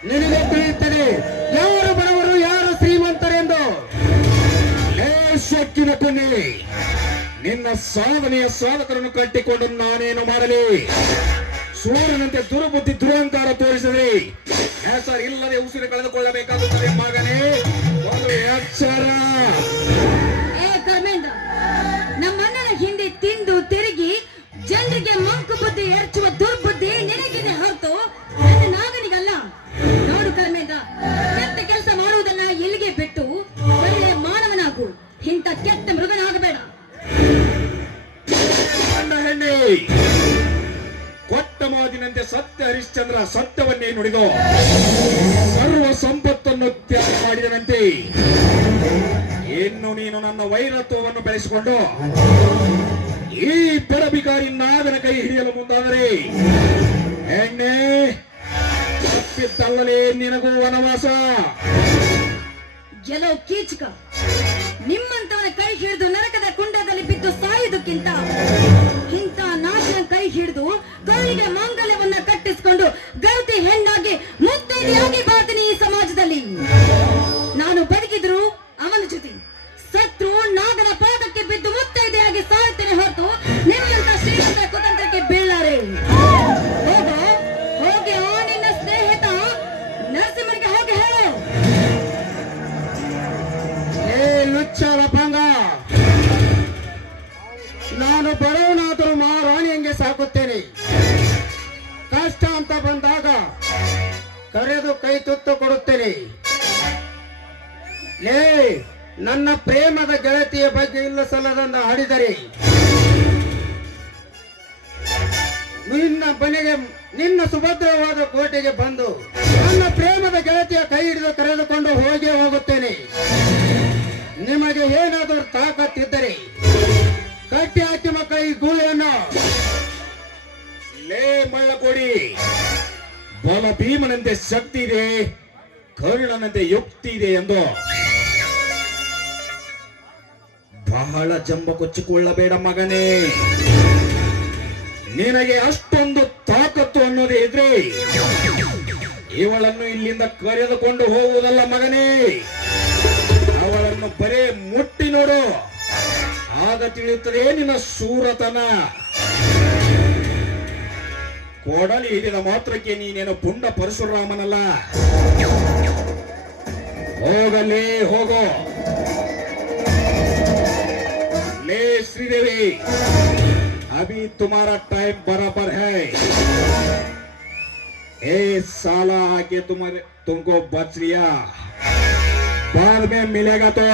ನಿನಗೆ ತಿಳಿಯುತ್ತದೆ ಯಾರು ಬಡವರು ಯಾರು ಶ್ರೀಮಂತರೆಂದು. ಶಕ್ತಿನ ಕೊನೆ ನಿನ್ನ ಸಾಧನೆಯ ಸಾಧಕರನ್ನು ಕಟ್ಟಿಕೊಂಡು ನಾನೇನು ಮಾಡಲಿ. ಸೂರ್ಯನಂತೆ ದುರ್ಬುದ್ಧಿ ದುರಹಂಕಾರ ತೋರಿಸಿದ್ರಿ ಹೆಸರು ಇಲ್ಲದೆ ಉಸಿರು ಕಳೆದುಕೊಳ್ಳಬೇಕಾಗುತ್ತದೆ ಮಗನೇ. ಒಂದು ಎಚ್ಚರ. ಏ ಧರ್ಮೇಂದ್ರ, ನಮ್ಮಣ್ಣನ ಹಿಂದೆ ತಿಂದು ತಿರುಗಿ ಜನರಿಗೆ ಮಂಕು ಬುದ್ಧಿ ಎರಚುವ ದುರ್ಬುದ್ಧಿ ನಿನಗಿದೆ ಹೊರತು ನನ್ನ ನಾಗನಿಗಲ್ಲ. ನೋಡು ಧರ್ಮೇಂದ್ರ, ಕೆಟ್ಟ ಕೆಲಸ ಮಾಡುವುದನ್ನ ಎಲ್ಲಿಗೆ ಬಿಟ್ಟು ಒಳ್ಳೆ ಮಾನವನಾಗು. ಇಂಥ ಕೆಟ್ಟ ಮೃಗನಾಗಬೇಡ. ಹೆಣ್ಣೆ, ಕೊಟ್ಟ ಮಾತಿನಂತೆ ಸತ್ಯ ಹರಿಶ್ಚಂದ್ರ ಸತ್ಯವನ್ನೇ ನುಡಿದು ಸರ್ವ ಸಂಪತ್ತನ್ನು ತ್ಯಾಗ ಮಾಡಿದನಂತೆ. ಇನ್ನು ನೀನು ನನ್ನ ವೈರತ್ವವನ್ನು ಬೆಳೆಸಿಕೊಂಡು ಈ ಬಡಬಿಕಾರಿ ನಾಗನ ಕೈ ಹಿಡಿಯಲು ಮುಂದಾದರೆ ಹೆಣ್ಣೆ, ತಪ್ಪಿದ್ದಲ್ಲಲೇ ನಿನಗೂ ವನವಾಸ. ಗೆಲುವು ಕೀಚಕ, ನಿಮ್ಮಂತವನ ಕೈ ಹಿಡಿದು ನರಕದ ಕುಂಡದಲ್ಲಿ ಬಿದ್ದು ಸಾಯುವುದಕ್ಕಿಂತ ಇಂಥ ನಾಶನ ಕೈ ಹಿಡಿದು ಕೈಗೆ ಮಾಂಗಲ್ಯವನ್ನ ಕಟ್ಟಿಸಿಕೊಂಡು ಗರ್ತಿ ಹೆಣ್ಣಾಗಿ ಮುತ್ತೈದೆಯಾಗಿ ಬಾಳ್ತೀನಿ ಈ ಸಮಾಜದಲ್ಲಿ. ನಾನು ಬದುಕಿದ್ರು ಅವನ ಜೊತೆ, ಸತ್ರು ನಾಗನ ಪಾದಕ್ಕೆ ಬಿದ್ದು ಮುತ್ತೈದೆಯಾಗಿ ಸಾಯ್ತೇನೆ ಹೊರತು ನಿಮ್ಮಂತ ಶ್ರೀಮಂತ ಕುತಂತ್ರಕ್ಕೆ ಬೀಳಾರೆ. ಹೋಗೋ, ಹೋಗಿ ಆ ನಿನ್ನ ಸ್ನೇಹಿತ ನರಸಿಂಹನಿಗೆ ಹೋಗಿ ಹೇಳು. ಏ ಲುಚ್ಚ ಲಪಂಗ, ನಾನು ಬಡವನಾದರೂ ಮಹಾರಾಣಿಯಂಗೆ ಸಾಕುತ್ತೇನೆ. ಕಷ್ಟ ಅಂತ ಬಂದಾಗ ಕರೆದು ಕೈ ತುತ್ತು ಕೊಡುತ್ತೇನೆ. ಲೇ, ನನ್ನ ಪ್ರೇಮದ ಗೆಳತಿಯ ಬಗ್ಗೆ ಇಲ್ಲ ಸಲ್ಲದಂದ ಹಾಡಿದರೆ ನಿನ್ನ ಸುಭದ್ರವಾದ ಕೋಟೆಗೆ ಬಂದು ನನ್ನ ಪ್ರೇಮದ ಗೆಳತಿಯ ಕೈ ಹಿಡಿದು ಕರೆದುಕೊಂಡು ಹೋಗೇ ಹೋಗುತ್ತೇನೆ. ನಿಮಗೆ ಏನಾದರೂ ತಾಕತ್ತಿದ್ದರೆ ಕಟ್ಟಿ ಹಾಕಿ ಮಕ್ಕಳ ಈ ಗೂಳಿಯನ್ನು. ಲೇ ಮಳ್ಳಕೋಡಿ, ಬಲ ಭೀಮನಂತೆ ಶಕ್ತಿ ಇದೆ, ಕರ್ಣನಂತೆ ಯುಕ್ತಿ ಇದೆ ಎಂದು ಬಹಳ ಜಂಬ ಕೊಚ್ಚಿಕೊಳ್ಳಬೇಡ ಮಗನೇ. ನಿನಗೆ ಅಷ್ಟೊಂದು ತಾಕತ್ತು ಅನ್ನೋದೇ ಇದ್ರೆ ಇವಳನ್ನು ಇಲ್ಲಿಂದ ಕರೆದುಕೊಂಡು ಹೋಗುವುದಲ್ಲ ಮಗನೇ, ಅವಳನ್ನು ಬರೇ ಮುಟ್ಟಿ ನೋಡು, ಆಗ ತಿಳಿಯುತ್ತದೆ ನಿನ್ನ ಶೂರತನ. ಕೊಡಲಿ ಹಿಡಿದ ಮಾತ್ರಕ್ಕೆ ನೀನೇನು ಪುಂಡ ಪರಶುರಾಮನಲ್ಲ. ಹೋಗಲೇ ಹೋಗೋ. ले श्रीदेवी, अभी तुम्हारा टाइम बराबर है. ए साला आके तुमको बच लिया, बाद में मिलेगा तो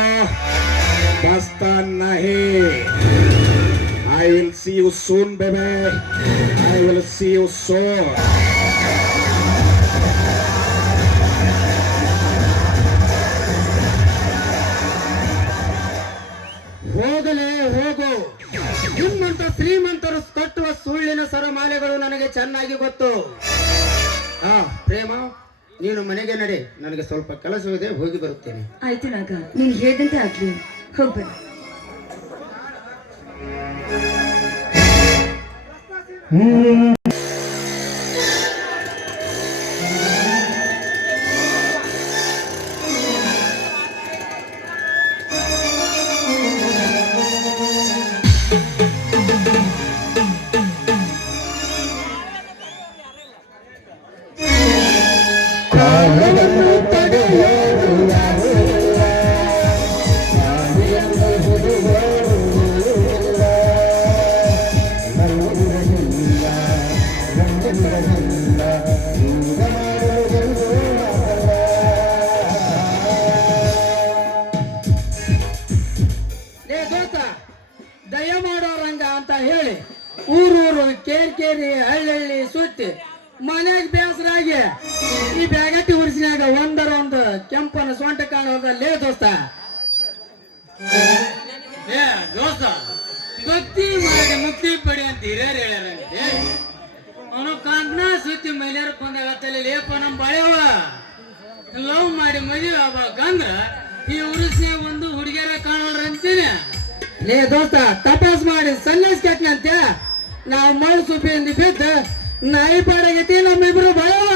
बचता नहीं. I will see you soon, baby. I will see you soon. ಹೋಗಲೇ ಹೋಗು. ನಿಮ್ಮಂತ ಶ್ರೀಮಂತರು ಕಟ್ಟುವ ಸುಳ್ಳಿನ ಸರಮಾಲೆಗಳು ನನಗೆ ಚೆನ್ನಾಗಿ ಗೊತ್ತು. ಪ್ರೇಮ, ನೀನು ಮನೆಗೆ ನಡೆ, ನನಗೆ ಸ್ವಲ್ಪ ಕೆಲಸವಿದೆ, ಹೋಗಿ ಬರುತ್ತೇನೆ. ಆಯ್ತು ನಾಗ, ನೀನು ಹೇಳಿದಂತೆ ಆಗ್ಲಿ, ಹೋಗ್ಬೇಡ. ದಯ ಮಾಡೋರಂಗ ಅಂತ ಹೇಳಿ ಊರೂರು ಕೇರಿ ಹಳ್ಳಿ ಸುತ್ತಿ ಮನೆಗೆ ಬೇಸರಾಗಿ ಈ ಬ್ಯಾಗಟ್ಟಿ ಉರ್ಸಿನಾಗ ಒಂದು ಕೆಂಪನ ಸೊಂಟ ಕಾಣೋದಲ್ಲೇ ದೋಸ್ತ. ಏ ದೋಸ್ತ, ಭಕ್ತಿ ಮಾಡಿ ಮುಕ್ತಿ ಪಡಿ ಅಂತ ಹಿರಿಯರು ಹೇಳ್ಯಾರಂತೆ. ಅವನು ಕಂಕಣ ಸುತ್ತಿ ಮೈಲಾರ ಬಂದಾಗತ್ತಲ್ಲಿ ಲೇಪ ನಮ್ ಬಳೆವ ಲವ್ ಮಾಡಿ ಮದುವೆ ಆಗ್ಬೇಕಂದ್ರ ಈ ಉರುಸಿ ಒಂದು ಹುಡುಗಿಯರ ಕಾಣೋಳ್ರ ಅಂತೀನಿ. ಲೇ ದೋಸ್ತ, ತಪಾಸ್ ಮಾಡಿ ಸನ್ಯಾಸ ಕೆಟ್ಟನಂತೆ ನಾವು ಮಳೆ ಸುಪ್ಪಿಯಿಂದ ಬಿದ್ದು ನಾಯಿ ಪಾಡಾಗೈತಿ ನಮ್ಮಿಬ್ರು ಬಯವ.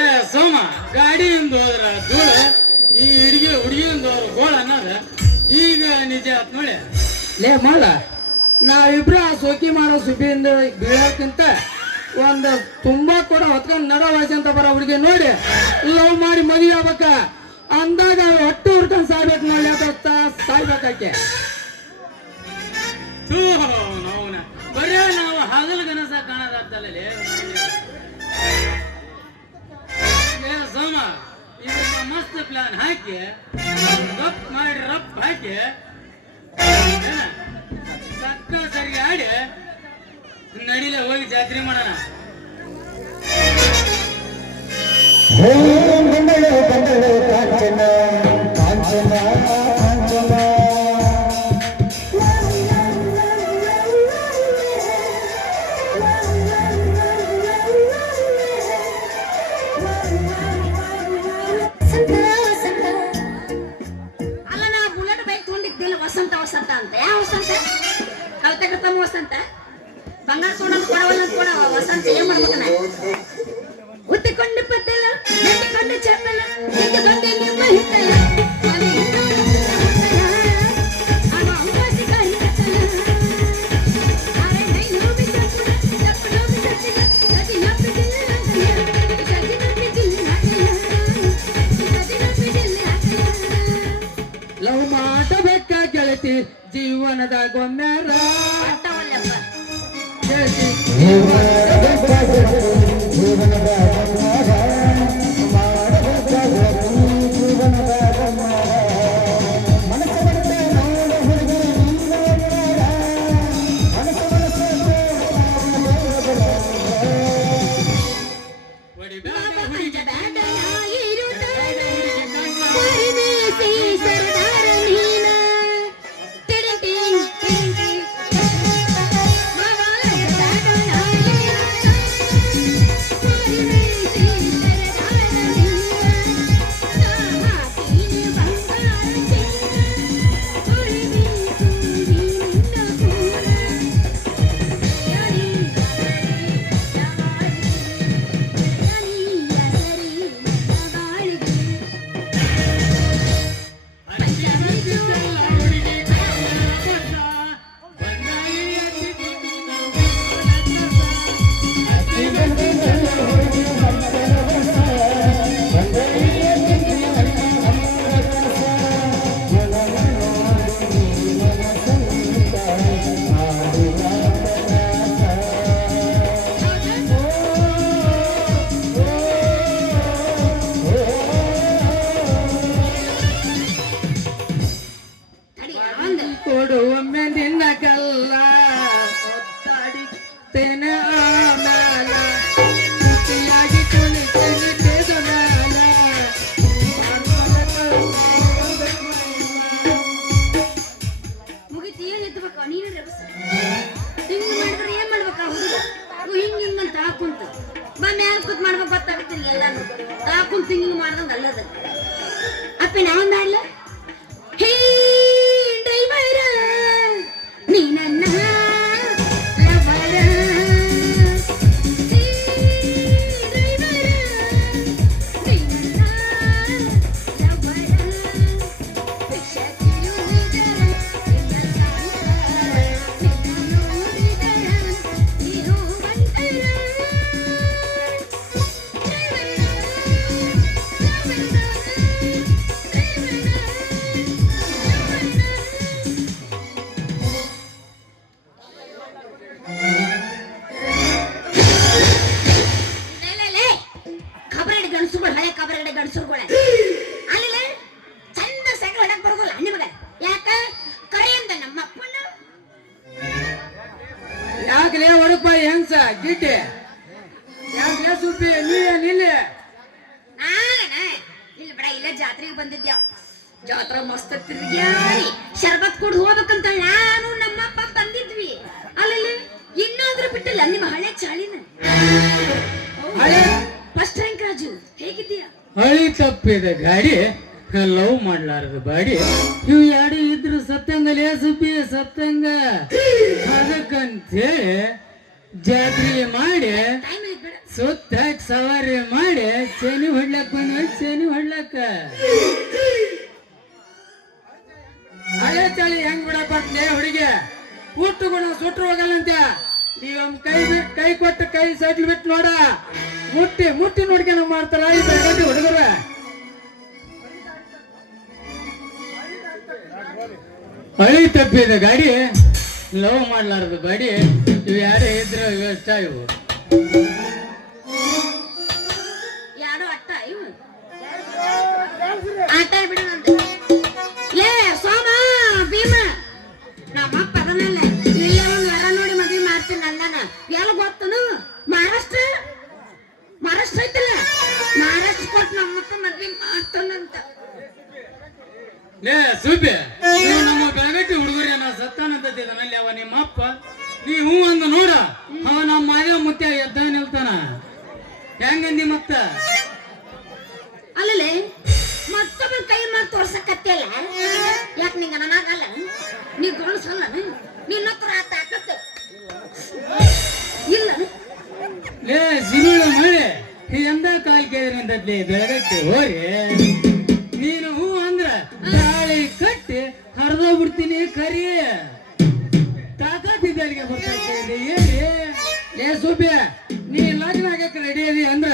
ಏ ಸೋಮ, ಗಾಡಿಯಿಂದ ಹೋದ್ರ ಧೂಳು, ಈ ಹುಡುಗಿಯಿಂದ ಹೋದ್ರ ಗೋಳ ಅನ್ನೋದ ಈಗ ನಿಜ ಆತ್ ನೋಡಿ. ಲೇ ಮಾಡ, ನಾವಿಬ್ರು ಆ ಸೋಕಿ ಮಾಡೋ ಸುಬ್ಬಿಯಿಂದ ಬೀಳೋಕ್ಕಿಂತ ಒಂದು ತುಂಬಾ ಕೂಡ ಹೊತ್ಕೊಂಡು ನಡ ವಯಸ್ಸು ಅಂತ ಬರೋ ಹುಡುಗಿ ನೋಡಿ ಲವ್ ಮಾಡಿ ಮದುವೆ ಆಗ್ಬೇಕ ಅಂದಾಗ ಅವ್ರು ಹೊಟ್ಟು ಹುಡ್ಕೊಂಡು ಸಾಯ್ಬೇಕು ನೋಡಿ ಅಂತ ಸಾಯ್ಬೇಕಾಕೆ. ನಾವುನ ಬರೇ ನಾವು ಹಗಲು ಗನಸ ಕಾಣೋದಾಗ್ತಲ್ಲ. ಸೋಮ, ಇದನ್ನ ಮಸ್ತ್ ಪ್ಲಾನ್ ಹಾಕಿ ರಪ್ ಮಾಡಿ ರಪ್ ಹಾಕಿ ಸಕ್ಕ ಸರಿ ಆಡಿ ನಡಿಲೆ ಹೋಗಿ ಜಾತ್ರೆ ಮಾಡೋಣ. ಬಂದಳು ಬಂದಳು ಕಾಂಚನ ಕಾಂಚನ ಕಾಂಚನ ಅಲ್ಲ, ನಾ ಬುಲೆಟ್ ಬೈಕ್ ತಗೊಂಡಿದ್ದಿಲ್ಲ. ವಸಂತ ವಸಂತ ಅಂತ. ಯಾವ ವಸಂತ? ಕಲ್ತಕರ್ತಮ್ಮ ವಸಂತ. ಬಂಗಾರ ತಗೊಂಡ್ ಕೊಡವಲ್ಲ ಕೊಡ ವಸಂತ. ಏನ್ ಮಾಡ್ಬೇಕ ನಾ? ಉತ್ತಿಕೊಂಡು ಪತ್ತಲ್ಲ, ನೆಟ್ಟಿಕೊಂಡು ಚಪ್ಪಲ್ಲ, ಎದ್ದುಕೊಂಡು ನಿಮ್ಮ ಹಿತ್ತಲ್ಲ, ಮನೆ ಹಿತ್ತಲ್ಲ, ಆಗ ಅಂಬಾಸಿ ಕಾಯಿ ಕತ್ತಲ್ಲ. ಆರೆ ನೈ ನೋಬಿ ಚಪ್ಪಲ, ಚಪ್ಪಲ ನೋಬಿ ಚಚ್ಚಿಗ, ಸದಿ ನಪ್ಪಿ ಜಿಲ್ಲ ಹಾಕಲ್ಲ, ಸದಿ ನಪ್ಪಿ ಜಿಲ್ಲ ಹಾಕಲ್ಲ, ಸದಿ ನಪ್ಪಿ ಜಿಲ್ಲ ಹಾಕಲ್ಲ. ಲವ್ ಮಾಡಬೇಕ ಗೆಳತಿ ಜೀವನದಾಗ ಒಮ್ಮ್ಯಾರ ಅಟ್ಟವಲ್ಲಪ್ಪ. ಗೆಳತಿ ಕೊಡು ಒಮ್ಮೆ ನಿನ್ನ ಕಲ್ಲ ಒತ್ತಾಡಿತೇನೆ ಆಮೇಲ ಖುಷಿಯಾಗಿ ಕುಣಿತೇನೆ ಬೇಸನಾಲ. ಮುಗಿತು. ಏನ್ ಎತ್ತಬೇಕ ನೀನು ರೆಬಸ್ ಹಿಂಗ್ ಮಾಡಿದ್ರೆ ಏನ್ ಮಾಡ್ಬೇಕ ಹುಡುಗ? ಹಿಂಗ್ ಹಿಂಗಂತ ಹಾಕುಂತ ಬಾ ಮ್ಯಾಲ ಕೂತ್ ಮಾಡ್ಬೇಕು ಗೊತ್ತಾಗತ್ತೀನಿ ಎಲ್ಲಾನು. ಹಾಕುಂತ ಹಿಂಗ್ ಮಾಡ್ದಂಗ ಅಲ್ಲದ ಅಪ್ಪ ನಾವೊಂದ ಅಲ್ಲ. ಹೇ ಡ್ರೈವರ ನೀ ನನ್ನ ಲವರ, ಹೇ ಡ್ರೈವರ ನೀ ನನ್ನ ಲವರ, ಭಿಕ್ಷಾ ಕೇಳುವುದರ ನಿನ್ನ ಸಾಂತರ, ನಿನ್ನ ನೋಡಿದರ ಇರುವಂತರ. ಡ್ರೈವರ ಡ್ರೈವರ ಡ್ರೈವರ ಐತೆ ಯಾಕೆ ಸುಬ್ಬಿ ನೀನೇ ಇಲ್ಲಿ ಬಿಡ ಇಲ್ಲ ಜಾತ್ರೆಗೆ ಬಂದಿದ್ಯ ಜಾತ್ರೆ ಮಸ್ತ್ ತಿರ್ಗ್ಯಾಡಿ ಶರ್ಬತ್ ಕುಡ್ದು ಹೋಗ್ಬೇಕಂತ ನಾನು ನಮ್ಮಪ್ಪ ಬಂದಿದ್ವಿ ಅಲ್ಲಿ ಇನ್ನಾದ್ರೂ ಬಿಟ್ಟಿಲ್ಲ ನಿಮ್ಮ ಹಳೆ ಚಾಳಿನ ಫಸ್ಟ್ ರ್ಯಾಂಕ್ ರಾಜು ಹೇಗಿದ್ದೀಯಾ ಹಳಿ ತಪ್ಪಿದ ಗಾಡಿ ಲವ್ ಮಾಡ್ಲಾರದ ಬಾಡಿ ಇವು ಎರಡು ಇದ್ರು ಸತ್ತಂಗಲೇ ಸುಬ್ಬಿ ಸತ್ತಂಗ ಅದಕ್ಕಂತೇಳಿ ಜಾತ್ರೆ ಮಾಡಿ ಟೈಮ್ ಐತ್ ಬೇಡ ಸುತ್ತಾಕ ಸವಾರಿ ಮಾಡಿ ಚೇನಿ ಹೊಡ್ಲಕ್ ಬಂದ ಚೇನಿ ಹೊಡ್ಲಕ್ಕ ಹಳೆ ಚಾಳಿ ಹೆಂಗ್ ಬಿಡಪ್ಪ ಹುಡುಗಿ ಹುಟ್ಟು ಗುಣ ಸುಟ್ರು ಹೋಗಲ್ಲಂತ ನೀವ್ ಕೈ ಕೊಟ್ಟು ಕೈ ಸೈಟ್ಲ್ ಬಿಟ್ಟು ನೋಡ ಮುಟ್ಟಿ ನೋಡ್ಕೊಂಡು ಮಾಡ್ತಾರ ಈ ಬೆಳಗ್ಗೆ ಹುಡುಗರ ಹಳಿ ತಪ್ಪಿದ ಗಾಡಿ ಲವ್ ಮಾಡ್ಲಾರ್ದ ಬಾಡಿ ಇವು ಯಾರೇ ಇದ್ರು ಇಷ್ಟ ಇವು ಯಾರೋ ಅಟ್ಟ ಇವು ಆಟ ಬಿಡಂತ ಲೇ ಸೋಮ ಭೀಮ ನಮ್ಮಪ್ಪ ಅದನ್ನಲ್ಲ ಇಲ್ಲೇ ಒಂದು ವರ ನೋಡಿ ಮದ್ವೆ ಮಾಡ್ತೀನಿ ಅಂದಾನ ಎಲ್ಲ ಗೊತ್ತನು ಮಹಾರಾಷ್ಟ್ರ ಐತಲ್ಲ ಮಹಾರಾಷ್ಟ್ರ ಕೊಟ್ಟು ನಮ್ಮಪ್ಪ ಮದ್ವೆ ಮಾಡ್ತಾನಂತ ಲೇ ಸುಬ್ಬಿ ನೀವು ನಮ್ಮ ಬೆಳಗಟ್ಟಿ ಹುಡುಗರಿ ನಾ ಸತ್ತಾನಂತಲ್ಲಿ ಅವ ನಿಮ್ಮ ಅಪ್ಪ ನೀ ಹೂ ಅಂದ ನೋಡ ಅವ ನಮ್ಮ ಮಾದೇವ ಮುತ್ಯ ಎದ್ದ ನಿಲ್ತಾನ ಹೆಂಗಂದಿ ಮತ್ತ ಅಲ್ಲೇ ಮತ್ತೊಬ್ಬ ಕೈ ಮಾಡಿ ತೋರ್ಸಕತ್ತಿಯಲ್ಲ ಯಾಕೆ ನಿಂಗ ನನಗಲ್ಲ ನೀ ಗೋಣಿಸಲ್ಲ ನಿನ್ನ ಹತ್ರ ತಾಕತ್ತು ಇಲ್ಲ ಲೇ ಸಿರುಳ ಮಳೆ ಎಂದ ಕಾಲ್ ಕೇಳಿದ್ರಿ ಬೆಳಗಟ್ಟಿ ಹೋರಿ ನೀನು ಹೂ ಅಂದ್ರ ತಾಳಿ ಕಟ್ಟಿ ಹರಿದೋಗ್ಬಿಡ್ತೀನಿ ಕರಿ ತಾಕತ್ತಿದ್ದಲ್ಲಿಗೆ ಬರ್ತೈತೆ ಏನಿ ಏ ಸುಬ್ಬಿ ನೀ ಲಗ್ನ ಆಗಕ್ಕೆ ರೆಡಿ ಅದಿ ಅಂದ್ರ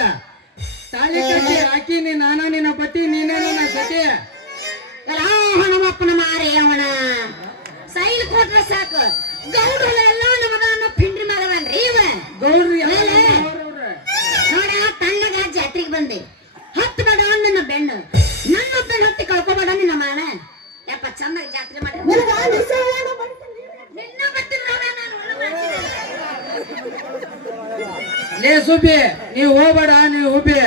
ತಾಳಿ ಕಟ್ಟಿ ಹಾಕಿ ನಾನ ನಿನ್ನ ಪಟ್ಟಿ ನೀನೇ ನನ್ನ ಸತಿ ಎಲ್ಲ ನಮ್ಮಪ್ಪನ ಮಾರಿ ಅವನ ಸೈಲ್ ಕೊಟ್ರೆ ಸಾಕು ಗೌಡಲ್ಲ ಎಲ್ಲ ನಮಗ ಪಿಂಡ್ರಿ ಮಗವನ್ರಿ ಇವ ಗೌಡ್ರಿ ನೋಡ ತಣ್ಣಗ ಜಾತ್ರೆಗೆ ಬಂದೆ ಹತ್ತು ಬೇಡ ನನ್ನ ಬೆಣ್ಣು ನನ್ನ ಬೆಣ್ಣು ಹತ್ತಿ ಕಳ್ಕೊಬೇಡ ನಿನ್ನ ಮಾನ ಯಪ್ಪ ಚಂದಾಗ ಜಾತ್ರೆ ಮಾಡಿ ನಿನ್ನ ಬರ್ತೀನಿ ನೋಡ ನಾನು ಲೇ ಸುಬ್ಬಿ ನೀವು ಹೋಗ್ಬೇಡ ನೀವು ಹುಬ್ಬಿ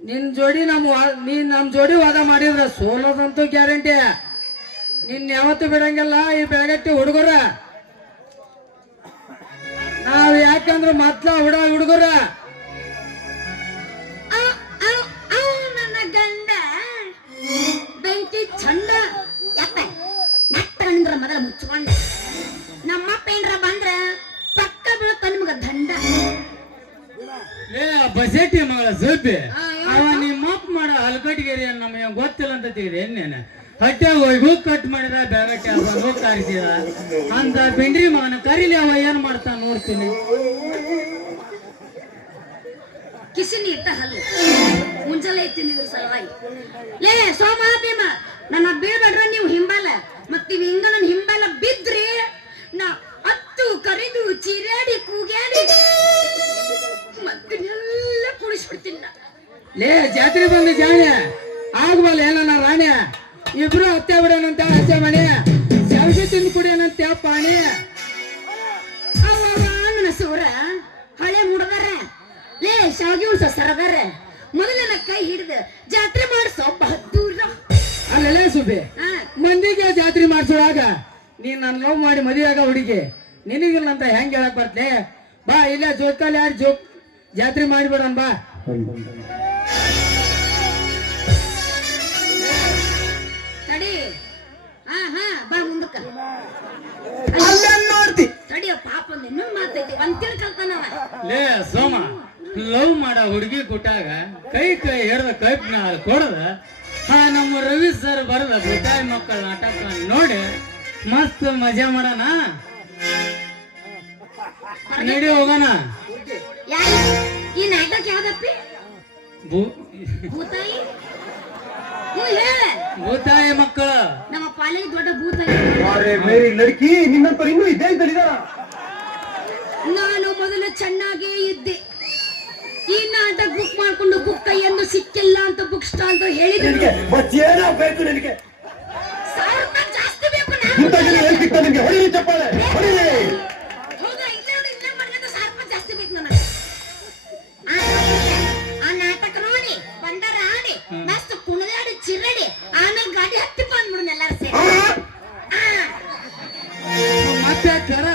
ನಿನ್ ಜೋಡಿ ನಮ್ ಜೋಡಿ ವಾದ ಮಾಡಿದ್ರ ಸೋಲೋದಂತೂ ಗ್ಯಾರಂಟಿ ನಿನ್ ಯಾವತ್ತು ಬಿಡಂಗಿಲ್ಲ ಈ ಬೆಳಗಟ್ಟಿ ಹುಡುಗರ ನಾವ್ ಯಾಕಂದ್ರ ಮತ್ಲ ಹುಡುಗರ ನನ್ನ ಗಂಡ ಬೆಂಕಿ ಚಂಡ ಯಪ್ಪ ನಟ್ಟಂದ್ರ ಮೊದಲ ಮುಚ್ಕೊಂಡ ನಮ್ಮಪ್ಪ ಏನ್ರ ಬಂದ್ರ ಪಕ್ಕ ಬೀಳತ್ತ ನಿಮ್ಗ ದಂಡ ಲೇ ಬಸೆಟ್ಟಿ ಮಗಳ ಸುಬ್ಬಿ ಅವ ನಿಮ್ಮ ಅಪ್ಪ ಮಾಡೋ ಹಲ್ಕಟ್ಟಿಗೆರಿ ನಮಗೆ ಗೊತ್ತಿಲ್ಲ ಅಂತ ತಿಳಿದೆ ಏನೇನ ಹಟ್ಟ್ಯಾಗ ಹೋಗಿ ಹೋಗಿ ಕಟ್ ಮಾಡಿದ ಬೆಳಗಟ್ಟಿ ಅವ ಹೋಗಿ ಕಾರಿಸಿದ ಅಂತ ಬೆಂಡ್ರಿ ಮಗನ ಕರೀಲಿ ಅವ ಏನ್ ಮಾಡ್ತಾನ ನೋಡ್ತೀನಿ ಕಿಸಿನಿ ಇಟ್ಟ ಹಲ್ಲು ಮುಂಜಾನೆ ತಿಂದಿದ್ರ ಸಲುವಾಗಿ ಲೇ ಸೋಮ ಭೀಮ ನನ್ನ ಬೀಳ್ಬೇಡ್ರ ನೀವು ಹಿಂಬಾಲ ಮತ್ ನೀವ್ ಹಿಂಗ ನನ್ ಹಿಂಬಾಲ ಬಿದ್ರಿ ನಾ ಅತ್ತು ಕರಿದು ಚಿರಾಡಿ ಕೂಗ್ಯಾಡಿ ಮತ್ತನ್ನೆಲ್ಲ ಕುಡಿಸ್ಬಿಡ್ತೀನಿ ನಾ ಲೇ ಜಾತ್ರೆ ಬಂದ ಜಾಣೆ ಆಗ್ಬಲ್ಲ ಏನನ್ನ ರಾಣಿ ಇಬ್ರು ಹತ್ತೆ ಬಿಡೋಣಂತ ಹತ್ತೆ ಮನೆ ಶಾವಿಗೆ ತಿಂದು ಕುಡಿಯೋಣಂತ ಪಾಣಿ ನನ್ನ ಸೂರ ಹಳೆ ಮುಡದಾರ ಲೇ ಶಾವಿಗೆ ಉಳ್ಸೋ ಸರದಾರ ಮೊದಲನ ಕೈ ಹಿಡಿದು ಜಾತ್ರೆ ಮಾಡಿಸೋ ಬಹದ್ದೂರ ಅಲ್ಲೇ ಸುಬ್ಬಿ ಮಂದಿಗೆ ಜಾತ್ರೆ ಮಾಡ್ಸೋವಾಗ ನೀನ್ ನನ್ ಲವ್ ಮಾಡಿ ಮದುವೆ ಆಗ ಹುಡುಗಿ ನಿನಗಿಲ್ಲ ಅಂತ ಹೆಂಗ್ ಹೇಳಕ್ ಬರ್ತೇ ಬಾ ಇಲ್ಲ ಜೋಕಾಲಿ ಆಡಿ ಜಾತ್ರೆ ಮಾಡಿಬಿಡೋಣ ಬಾ ತಡಿ ಬಾ ಮುಂದಕ್ಕ ತಡಿಯೋ ಪಾಪ ಇನ್ನೂ ಮಾತೈತಿ ಒಂದ್ ತಿಳ್ಕಲ್ತಾನವ ಲೇ ಸೋಮ ಲವ್ ಮಾಡ ಹುಡುಗಿ ಕೊಟ್ಟಾಗ ಕೈ ಹಿಡ್ದ ಕೈಪ್ನ ಕೊಡದ ನಮ್ಮ ರವಿ ಸರ್ ಬರದ ಬುಟ್ಟಾಯಿ ಮಕ್ಕಳ ನಾಟಕ ನೋಡಿ ಮಸ್ತ್ ಮಜಾ ಮಾಡೋಣ ನಡಿ ಹೋಗೋಣ ಈ ನಾಟಕ ಯಾವ್ದಪ್ಪಿ ಭೂತಾಯಿ ಹೇಳ ಭೂತಾಯಿ ಮಕ್ಕಳು ನಮ್ಮ ಪಾಲಿಗೆ ದೊಡ್ಡ ಭೂತ ಮೇರಿ ಲಡ್ಕಿ ನಿನ್ನಂತ ಇನ್ನೂ ಇದ್ದೇ ಇದ್ದಾರ ನಾನು ಮೊದಲು ಚೆನ್ನಾಗೇ ಇದ್ದೆ ಈ ನಾಟಕ ಬುಕ್ ಮಾಡ್ಕೊಂಡು ಬುಕ್ ಕೈಯನ್ನು ಸಿಕ್ಕಿಲ್ಲ ಅಂತ ಬುಕ್ ಸ್ಟಾಲ್ ಅಂತ ಹೇಳಿದ್ರು ಮತ್ತೇನ ಬೇಕು ನಿನಗೆ 1000 ರೂಪಾಯಿ ಜಾಸ್ತಿ ಬೇಕು ನಿನಗೆ ಹೊಡಿ ಚಪ್ಪಾಳೆ ಹೊಡಿ ಹೌದಾ ಇಲ್ಲ ಮಸ್ತ್ ಕುಣದಾಡಿ ಚಿರಡಿ ಆಮೇಲೆ ಗಾಡಿ ಹತ್ತಿ ಬಂದ್ಬಿಡು ಎಲ್ಲಾರು ಸೇರಿ ಮತ್ತೆ ಯಾಕ್ಯಾರ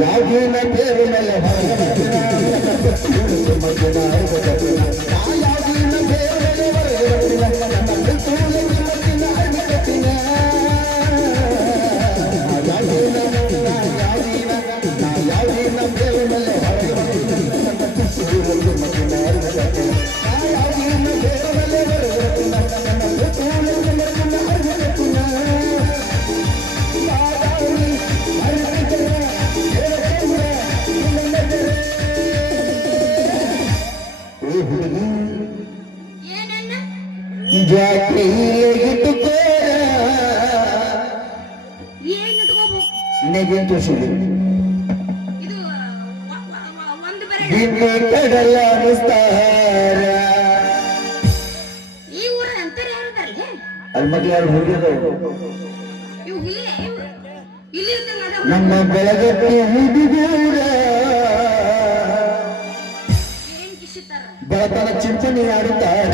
ಯಾಗಿನ ಬೇರೆ ಮೇಲೆ ಯಾಗಿನ ಬೇರೆ ಇದು ಒಂದು ಬೇರೆ ಈ ಊರ ಅಂತಾರೆ ಯಾರದಾರಲ್ಲ ಅಲ್ಲಿ ಯಾರು ಹೋಗಿದ್ರು ಇವು ಇಲ್ಲಿ ಇದ್ದಂಗ ಅದಾವ. ನಮ್ಮ ಬೆಳಗಕ್ಕೆ ಹುಡುಗೂರ ಏನ್ ಕಿಶಿತಾರ ಬೆಳತನ ಚಿಂತನೆ ಆಡುತ್ತಾರ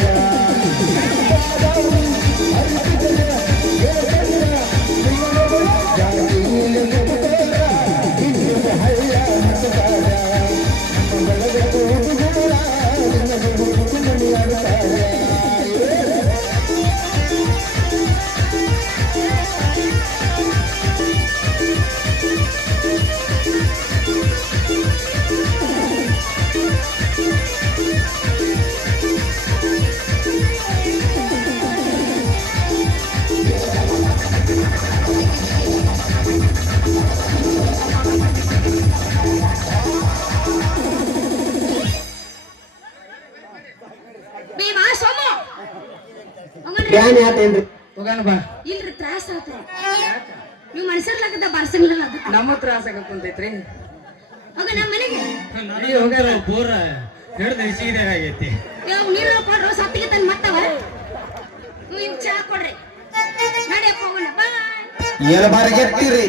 ಬೇವಾ ಸೋಮು ಜ್ಞಾನ ಯಾತೇನ್ರಿ ಹೋಗೋಣ ಬಾ. ಇಲ್ರಿ ತ್ರಾಸ ಆತ ನೀವು ಮನುಷ್ಯರ್ಲಾಗದ ಬರ್ಸಂಗಿಲ್ಲ ಅದಕ್ಕೆ ನಮ್ಮ ತ್ರಾಸ ಕುಂತೈತ್ರಿ. ಆಗ ನಮ್ಮ ಮನೆಗೆ ನನಗೆ ಪೂರ ಹಿಡಿದು ಸೀದೆ ಆಗೈತಿ. ಯಾವ ನೀರು ಕೊಡ್ರು ಸತ್ತಿಗೆ ತಂದು ಮತ್ತವ ನೀವು ಚಾ ಕೊಡ್ರಿ ನಡೆಯಕ್ಕೆ ಹೋಗೋಣ ಬಾಯ್ ಎಲ್ ಬಾರಿಗೆತ್ತೀರಿ